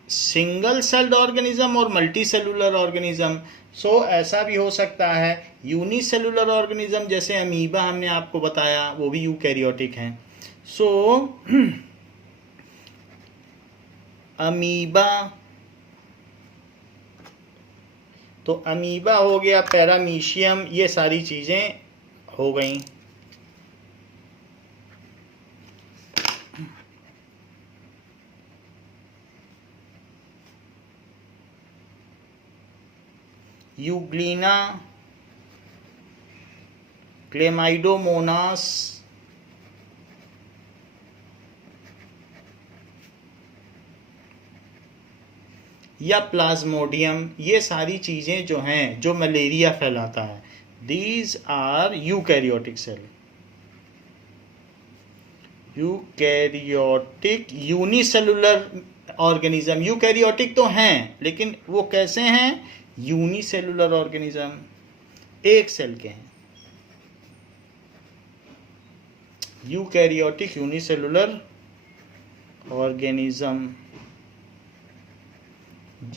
सिंगल सेल्ड ऑर्गेनिज्म और मल्टी सेलुलर ऑर्गेनिज्म। सो ऐसा भी हो सकता है यूनिसेलुलर ऑर्गेनिज्म, जैसे अमीबा हमने आपको बताया, वो भी यूकैरियोटिक हैं। सो अमीबा, तो अमीबा हो गया, पैरामीशियम, ये सारी चीज़ें हो गई। यूग्लिना, क्लेमाइडोमोनास, या प्लाज्मोडियम, ये सारी चीज़ें जो हैं जो मलेरिया फैलाता है, these are eukaryotic cell. Eukaryotic unicellular organism, eukaryotic तो हैं लेकिन वो कैसे हैं, यूनिसेलुलर ऑर्गेनिज्म, एक सेल के हैं। यूकैरियोटिक यूनिसेलुलर ऑर्गेनिज्म,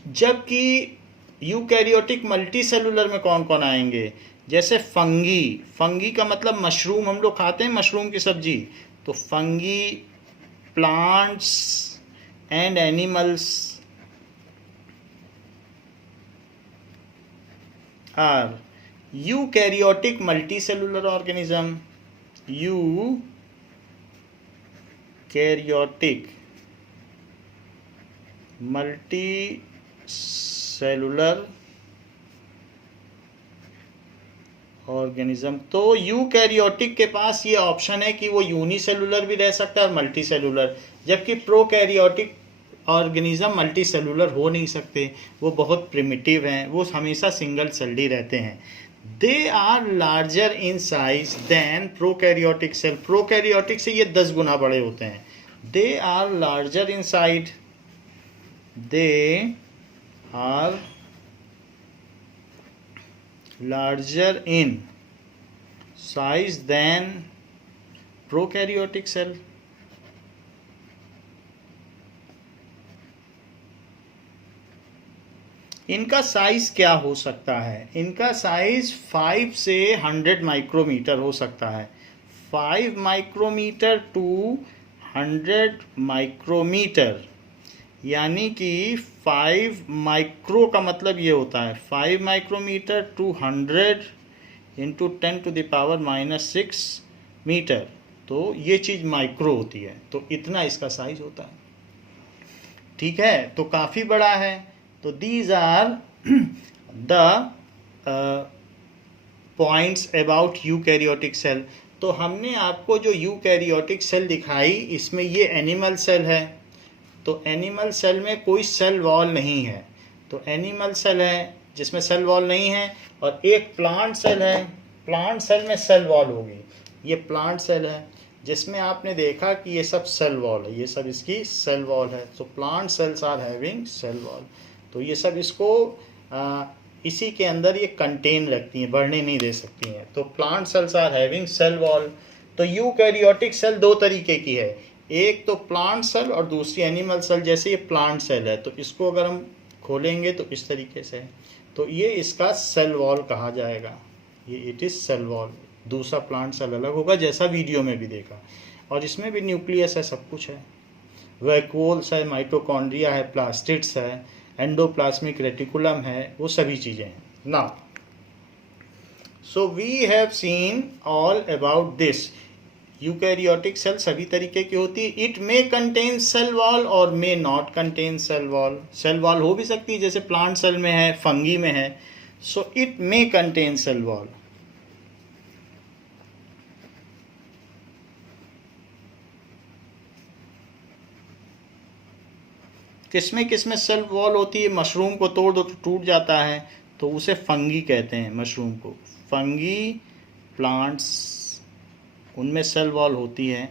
जबकि यूकैरियोटिक मल्टी सेलुलर में कौन कौन आएंगे, जैसे फंगी। फंगी का मतलब मशरूम, हम लोग खाते हैं मशरूम की सब्जी, तो fungi, plants and animals are eukaryotic multi cellular organism. Eukaryotic multi cellular organism. तो यूकैरियोटिक के पास ये ऑप्शन है कि वो यूनिसेलुलर भी रह सकता है और मल्टी सेलुलर, जबकि प्रोकैरियोटिक ऑर्गेनिज्म मल्टी सेलुलर हो नहीं सकते, वो बहुत प्रिमिटिव हैं, वो हमेशा सिंगल सेल्ड ही रहते हैं। They are larger in size than prokaryotic cell. Prokaryotic से ये 10 गुना बड़े होते हैं। They are larger in size, they are larger in size than prokaryotic cell. इनका साइज क्या हो सकता है, इनका साइज 5 से 100 माइक्रोमीटर हो सकता है। 5 माइक्रोमीटर टू 100 माइक्रोमीटर, यानी कि 5 माइक्रो का मतलब ये होता है 5 माइक्रोमीटर टू 100 इंटू 10⁻⁻6 मीटर। तो ये चीज़ माइक्रो होती है, तो इतना इसका साइज होता है। ठीक है, तो काफ़ी बड़ा है। तो these are the points about eukaryotic cell. तो हमने आपको जो यूकैरियोटिक सेल दिखाई, इसमें ये एनिमल सेल है। तो एनिमल सेल में कोई सेल वॉल नहीं है, तो एनिमल सेल है जिसमें सेल वॉल नहीं है। और एक प्लांट सेल है, प्लांट सेल में सेल वॉल होगी। ये प्लांट सेल है जिसमें आपने देखा कि ये सब सेल वॉल है, ये सब इसकी सेल वॉल है। तो plant cells are having cell wall. तो ये सब इसको इसी के अंदर ये कंटेन रखती हैं, बढ़ने नहीं दे सकती हैं। तो plant cells are having cell wall. तो यूकैरियोटिक सेल दो तरीके की है, एक तो प्लांट सेल और दूसरी एनिमल सेल। जैसे ये प्लांट सेल है तो इसको अगर हम खोलेंगे तो इस तरीके से, तो ये इसका सेल वॉल कहा जाएगा, ये इट इज़ सेल वॉल। दूसरा प्लांट सेल अलग होगा, जैसा वीडियो में भी देखा। और इसमें भी न्यूक्लियस है, सब कुछ है, वैक्यूल्स है, माइटोकॉन्ड्रिया है, प्लास्टिड्स है, एंडोप्लाज्मिक रेटिकुलम है, वो सभी चीज़ें हैं। Now so we have seen all about this. Eukaryotic cell सभी तरीके की होती है। It may contain cell wall और may not contain cell wall. Cell wall हो भी सकती है, जैसे प्लांट सेल में है, फंगी में है। So it may contain cell wall. किसमें सेल वॉल होती है? मशरूम को तोड़ दो तो टूट जाता है, तो उसे फंगी कहते हैं। मशरूम को फंगी, प्लांट्स, उनमें सेल वॉल होती है।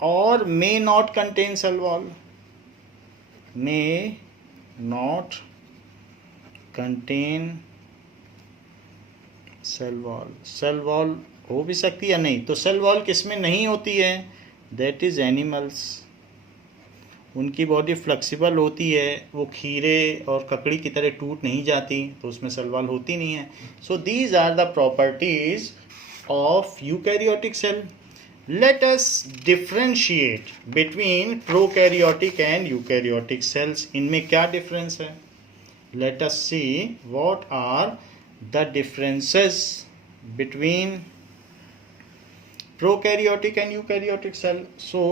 और may not contain cell wall, may not contain cell wall. Cell wall हो भी सकती है या नहीं। तो सेल वॉल किसमें नहीं होती है? That is animals. उनकी बॉडी फ्लेक्सिबल होती है, वो खीरे और ककड़ी की तरह टूट नहीं जाती, तो उसमें सेल वॉल होती नहीं है। So these are the properties of eukaryotic cell. Let us differentiate between prokaryotic and eukaryotic cells. इनमें क्या difference है? Let us see what are the differences between prokaryotic and eukaryotic cell. So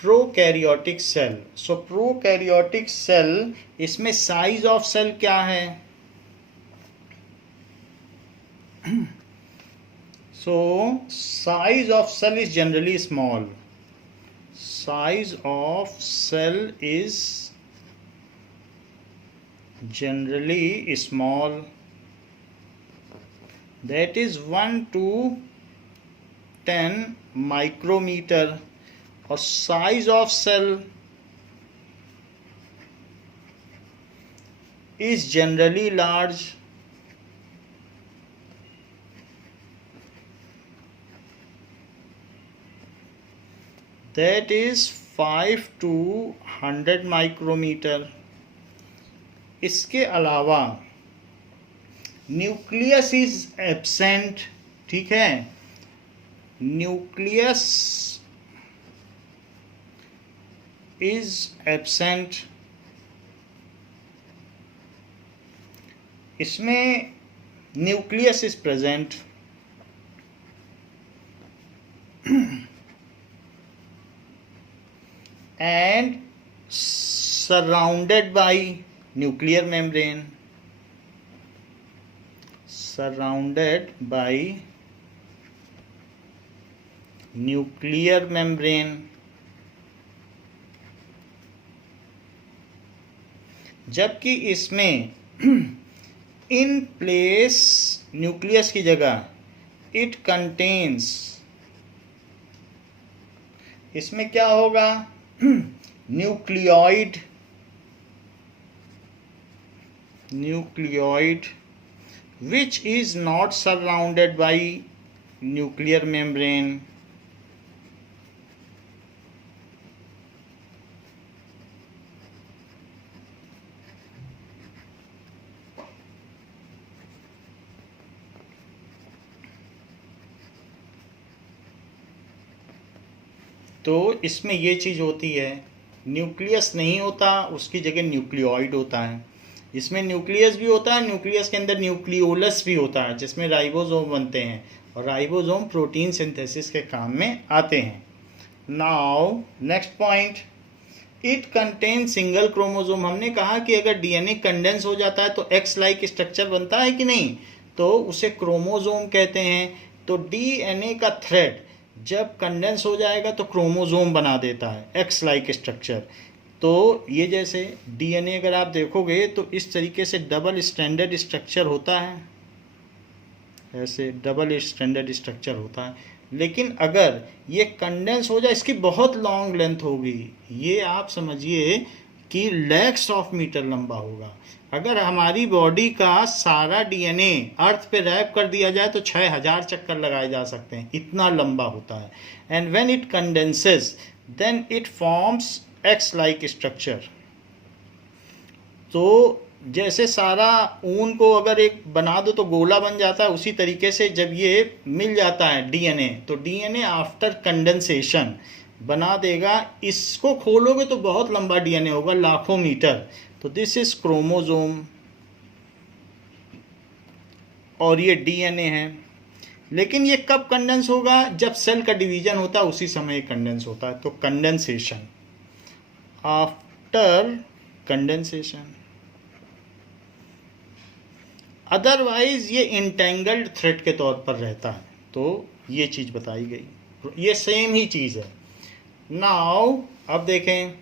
prokaryotic cell. So prokaryotic cell, इसमें size of cell क्या है? So size of cell is generally small. Size of cell is generally small, that is 1 to 10 micrometer. और size of cell is generally large, that is 5 to 100 micrometer. इसके अलावा nucleus is absent. ठीक है, nucleus is absent। इसमें nucleus is present and surrounded by nuclear membrane, surrounded by nuclear membrane। जबकि इसमें in place, nucleus की जगह it contains, इसमें क्या होगा? Nucleoid, nucleoid which is not surrounded by nuclear membrane, तो इसमें ये चीज़ होती है, न्यूक्लियस नहीं होता, उसकी जगह न्यूक्लियोइड होता है। इसमें न्यूक्लियस भी होता है, न्यूक्लियस के अंदर न्यूक्लियोलस भी होता है जिसमें राइबोसोम बनते हैं, और राइबोसोम प्रोटीन सिंथेसिस के काम में आते हैं। Now next point, it contain single chromosome. हमने कहा कि अगर डीएनए कंडेंस हो जाता है तो एक्स लाइक स्ट्रक्चर बनता है कि नहीं, तो उसे क्रोमोसोम कहते हैं। तो डीएनए का थ्रेड जब कंडेंस हो जाएगा तो क्रोमोसोम बना देता है, एक्स लाइक स्ट्रक्चर। तो ये जैसे डीएनए अगर आप देखोगे तो इस तरीके से डबल स्ट्रैंडेड स्ट्रक्चर होता है, ऐसे डबल स्ट्रैंडेड स्ट्रक्चर होता है। लेकिन अगर ये कंडेंस हो जाए, इसकी बहुत लॉन्ग लेंथ होगी, ये आप समझिए कि लैक्स ऑफ मीटर लंबा होगा। अगर हमारी बॉडी का सारा डीएनए अर्थ पे रैप कर दिया जाए तो 6000 चक्कर लगाए जा सकते हैं, इतना लंबा होता है। And when it condenses then it forms X like structure. तो जैसे सारा ऊन को अगर एक बना दो तो गोला बन जाता है, उसी तरीके से जब ये मिल जाता है डीएनए, तो डीएनए आफ्टर कंडेंसेशन बना देगा। इसको खोलोगे तो बहुत लंबा डीएनए होगा, लाखों मीटर। तो दिस इज क्रोमोसोम और ये डीएनए है। लेकिन ये कब कंडेंस होगा? जब सेल का डिवीजन होता है उसी समय कंडेंस होता है। तो कंडेंसेशन, आफ्टर कंडेंसेशन। अदरवाइज ये इंटेंगल्ड थ्रेड के तौर पर रहता है। तो ये चीज़ बताई गई, ये सेम ही चीज़ है। नाउ अब देखें,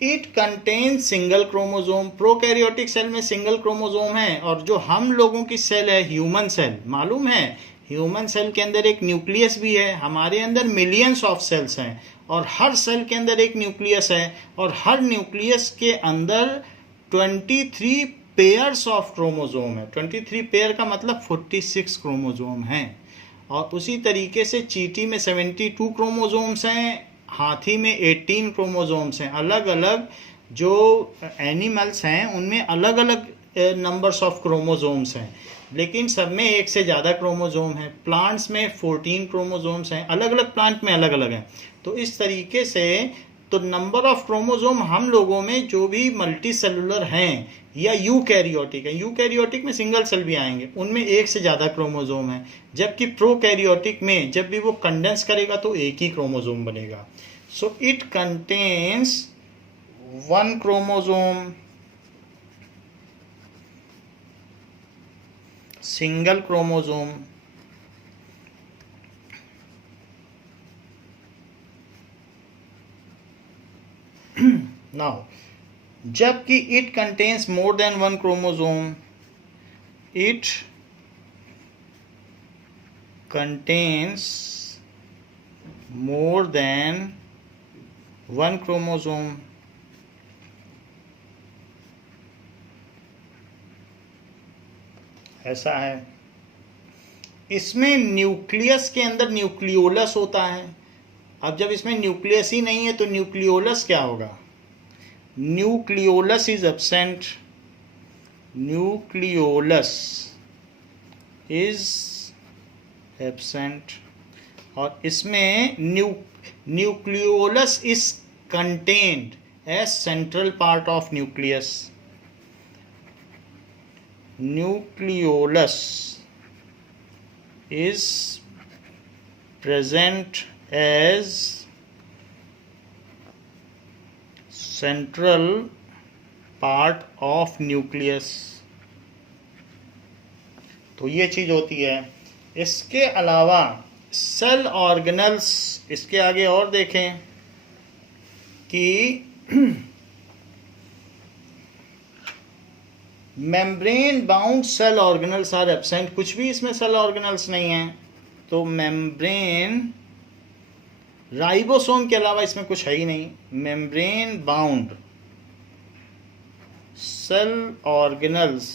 it contain single chromosome. Prokaryotic cell में सिंगल क्रोमोसोम है, और जो हम लोगों की सेल है ह्यूमन सेल, मालूम है ह्यूमन सेल के अंदर एक न्यूक्लियस भी है। हमारे अंदर मिलियंस ऑफ सेल्स हैं और हर सेल के अंदर एक न्यूक्लियस है, और हर न्यूक्लियस के अंदर 23 पेयर्स ऑफ क्रोमोसोम है। 23 पेयर का मतलब 46 क्रोमोसोम हैं। और उसी तरीके से चींटी में 72 क्रोमोसोम्स हैं, हाथी में 18 क्रोमोसोम्स हैं। अलग अलग जो एनिमल्स हैं उनमें अलग अलग नंबर्स ऑफ क्रोमोसोम्स हैं, लेकिन सब में एक से ज़्यादा क्रोमोसोम है। प्लांट्स में 14 क्रोमोसोम्स हैं, अलग अलग प्लांट में अलग अलग हैं। तो इस तरीके से तो नंबर ऑफ क्रोमोसोम हम लोगों में जो भी मल्टी सेलुलर हैं या यूकैरियोटिक है, यूकैरियोटिक में सिंगल सेल भी आएंगे, उनमें एक से ज़्यादा क्रोमोसोम है। जबकि प्रोकैरियोटिक में जब भी वो कंडेंस करेगा तो एक ही क्रोमोसोम बनेगा। So it contains 1 chromosome, single chromosome. Now जबकि it contains more than 1 chromosome, it contains more than 1 chromosome. ऐसा है। इसमें न्यूक्लियस के अंदर न्यूक्लियोलस होता है। अब जब इसमें न्यूक्लियस ही नहीं है तो न्यूक्लियोलस क्या होगा? Nucleolus is absent, nucleolus is absent. और इसमें nucleolus is contained as central part of nucleus. Nucleolus is present as central part of nucleus। तो ये चीज़ होती है। इसके अलावा सेल ऑर्गेनल्स, इसके आगे और देखें कि membrane bound cell organelles are absent. कुछ भी इसमें सेल ऑर्गेनल्स नहीं है। तो मेम्ब्रेन, राइबोसोम के अलावा इसमें कुछ है ही नहीं। Membrane bound cell organelles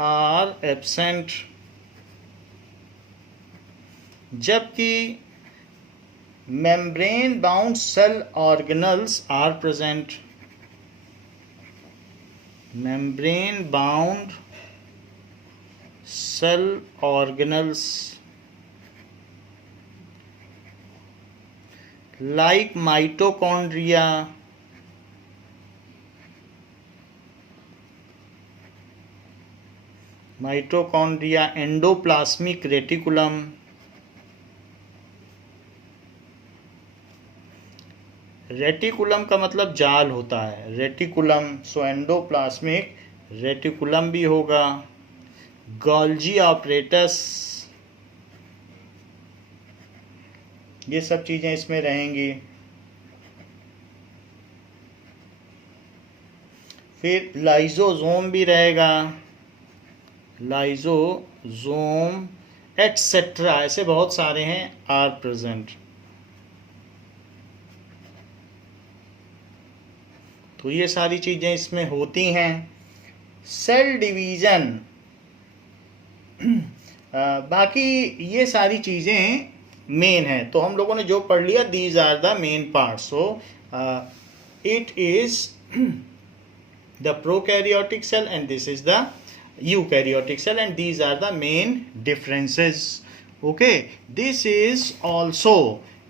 are absent, जबकि membrane bound cell organelles are present. membrane bound cell organelles like mitochondria, endoplasmic reticulum, reticulum का मतलब जाल होता है, रेटिकुलम, सो एंडोप्लाज्मिक रेटिकुलम भी होगा, गोल्जी ऑपरेटस, ये सब चीज़ें इसमें रहेंगी। फिर लाइजोसोम भी रहेगा, लाइजोसोम एटसेट्रा, ऐसे बहुत सारे हैं आर प्रेजेंट। तो ये सारी चीज़ें इसमें होती हैं। सेल डिवीज़न, बाकी ये सारी चीज़ें मेन हैं। तो हम लोगों ने जो पढ़ लिया, these are the main parts. So it is the prokaryotic cell and this is the eukaryotic cell and these are the main differences. Okay, this is also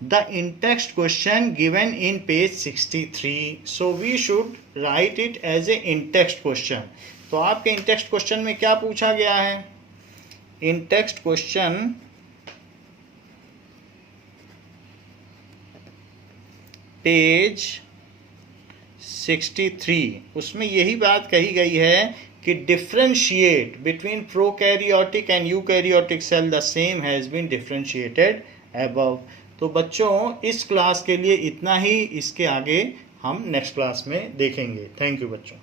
the in-text question given in page 63. So we should write it as a in-text question. तो आपके in-text question में क्या पूछा गया है? In-text question page 63, उसमें यही बात कही गई है कि differentiate between prokaryotic and eukaryotic cell, the same has been differentiated above. तो बच्चों इस क्लास के लिए इतना ही, इसके आगे हम नेक्स्ट क्लास में देखेंगे। थैंक यू बच्चों।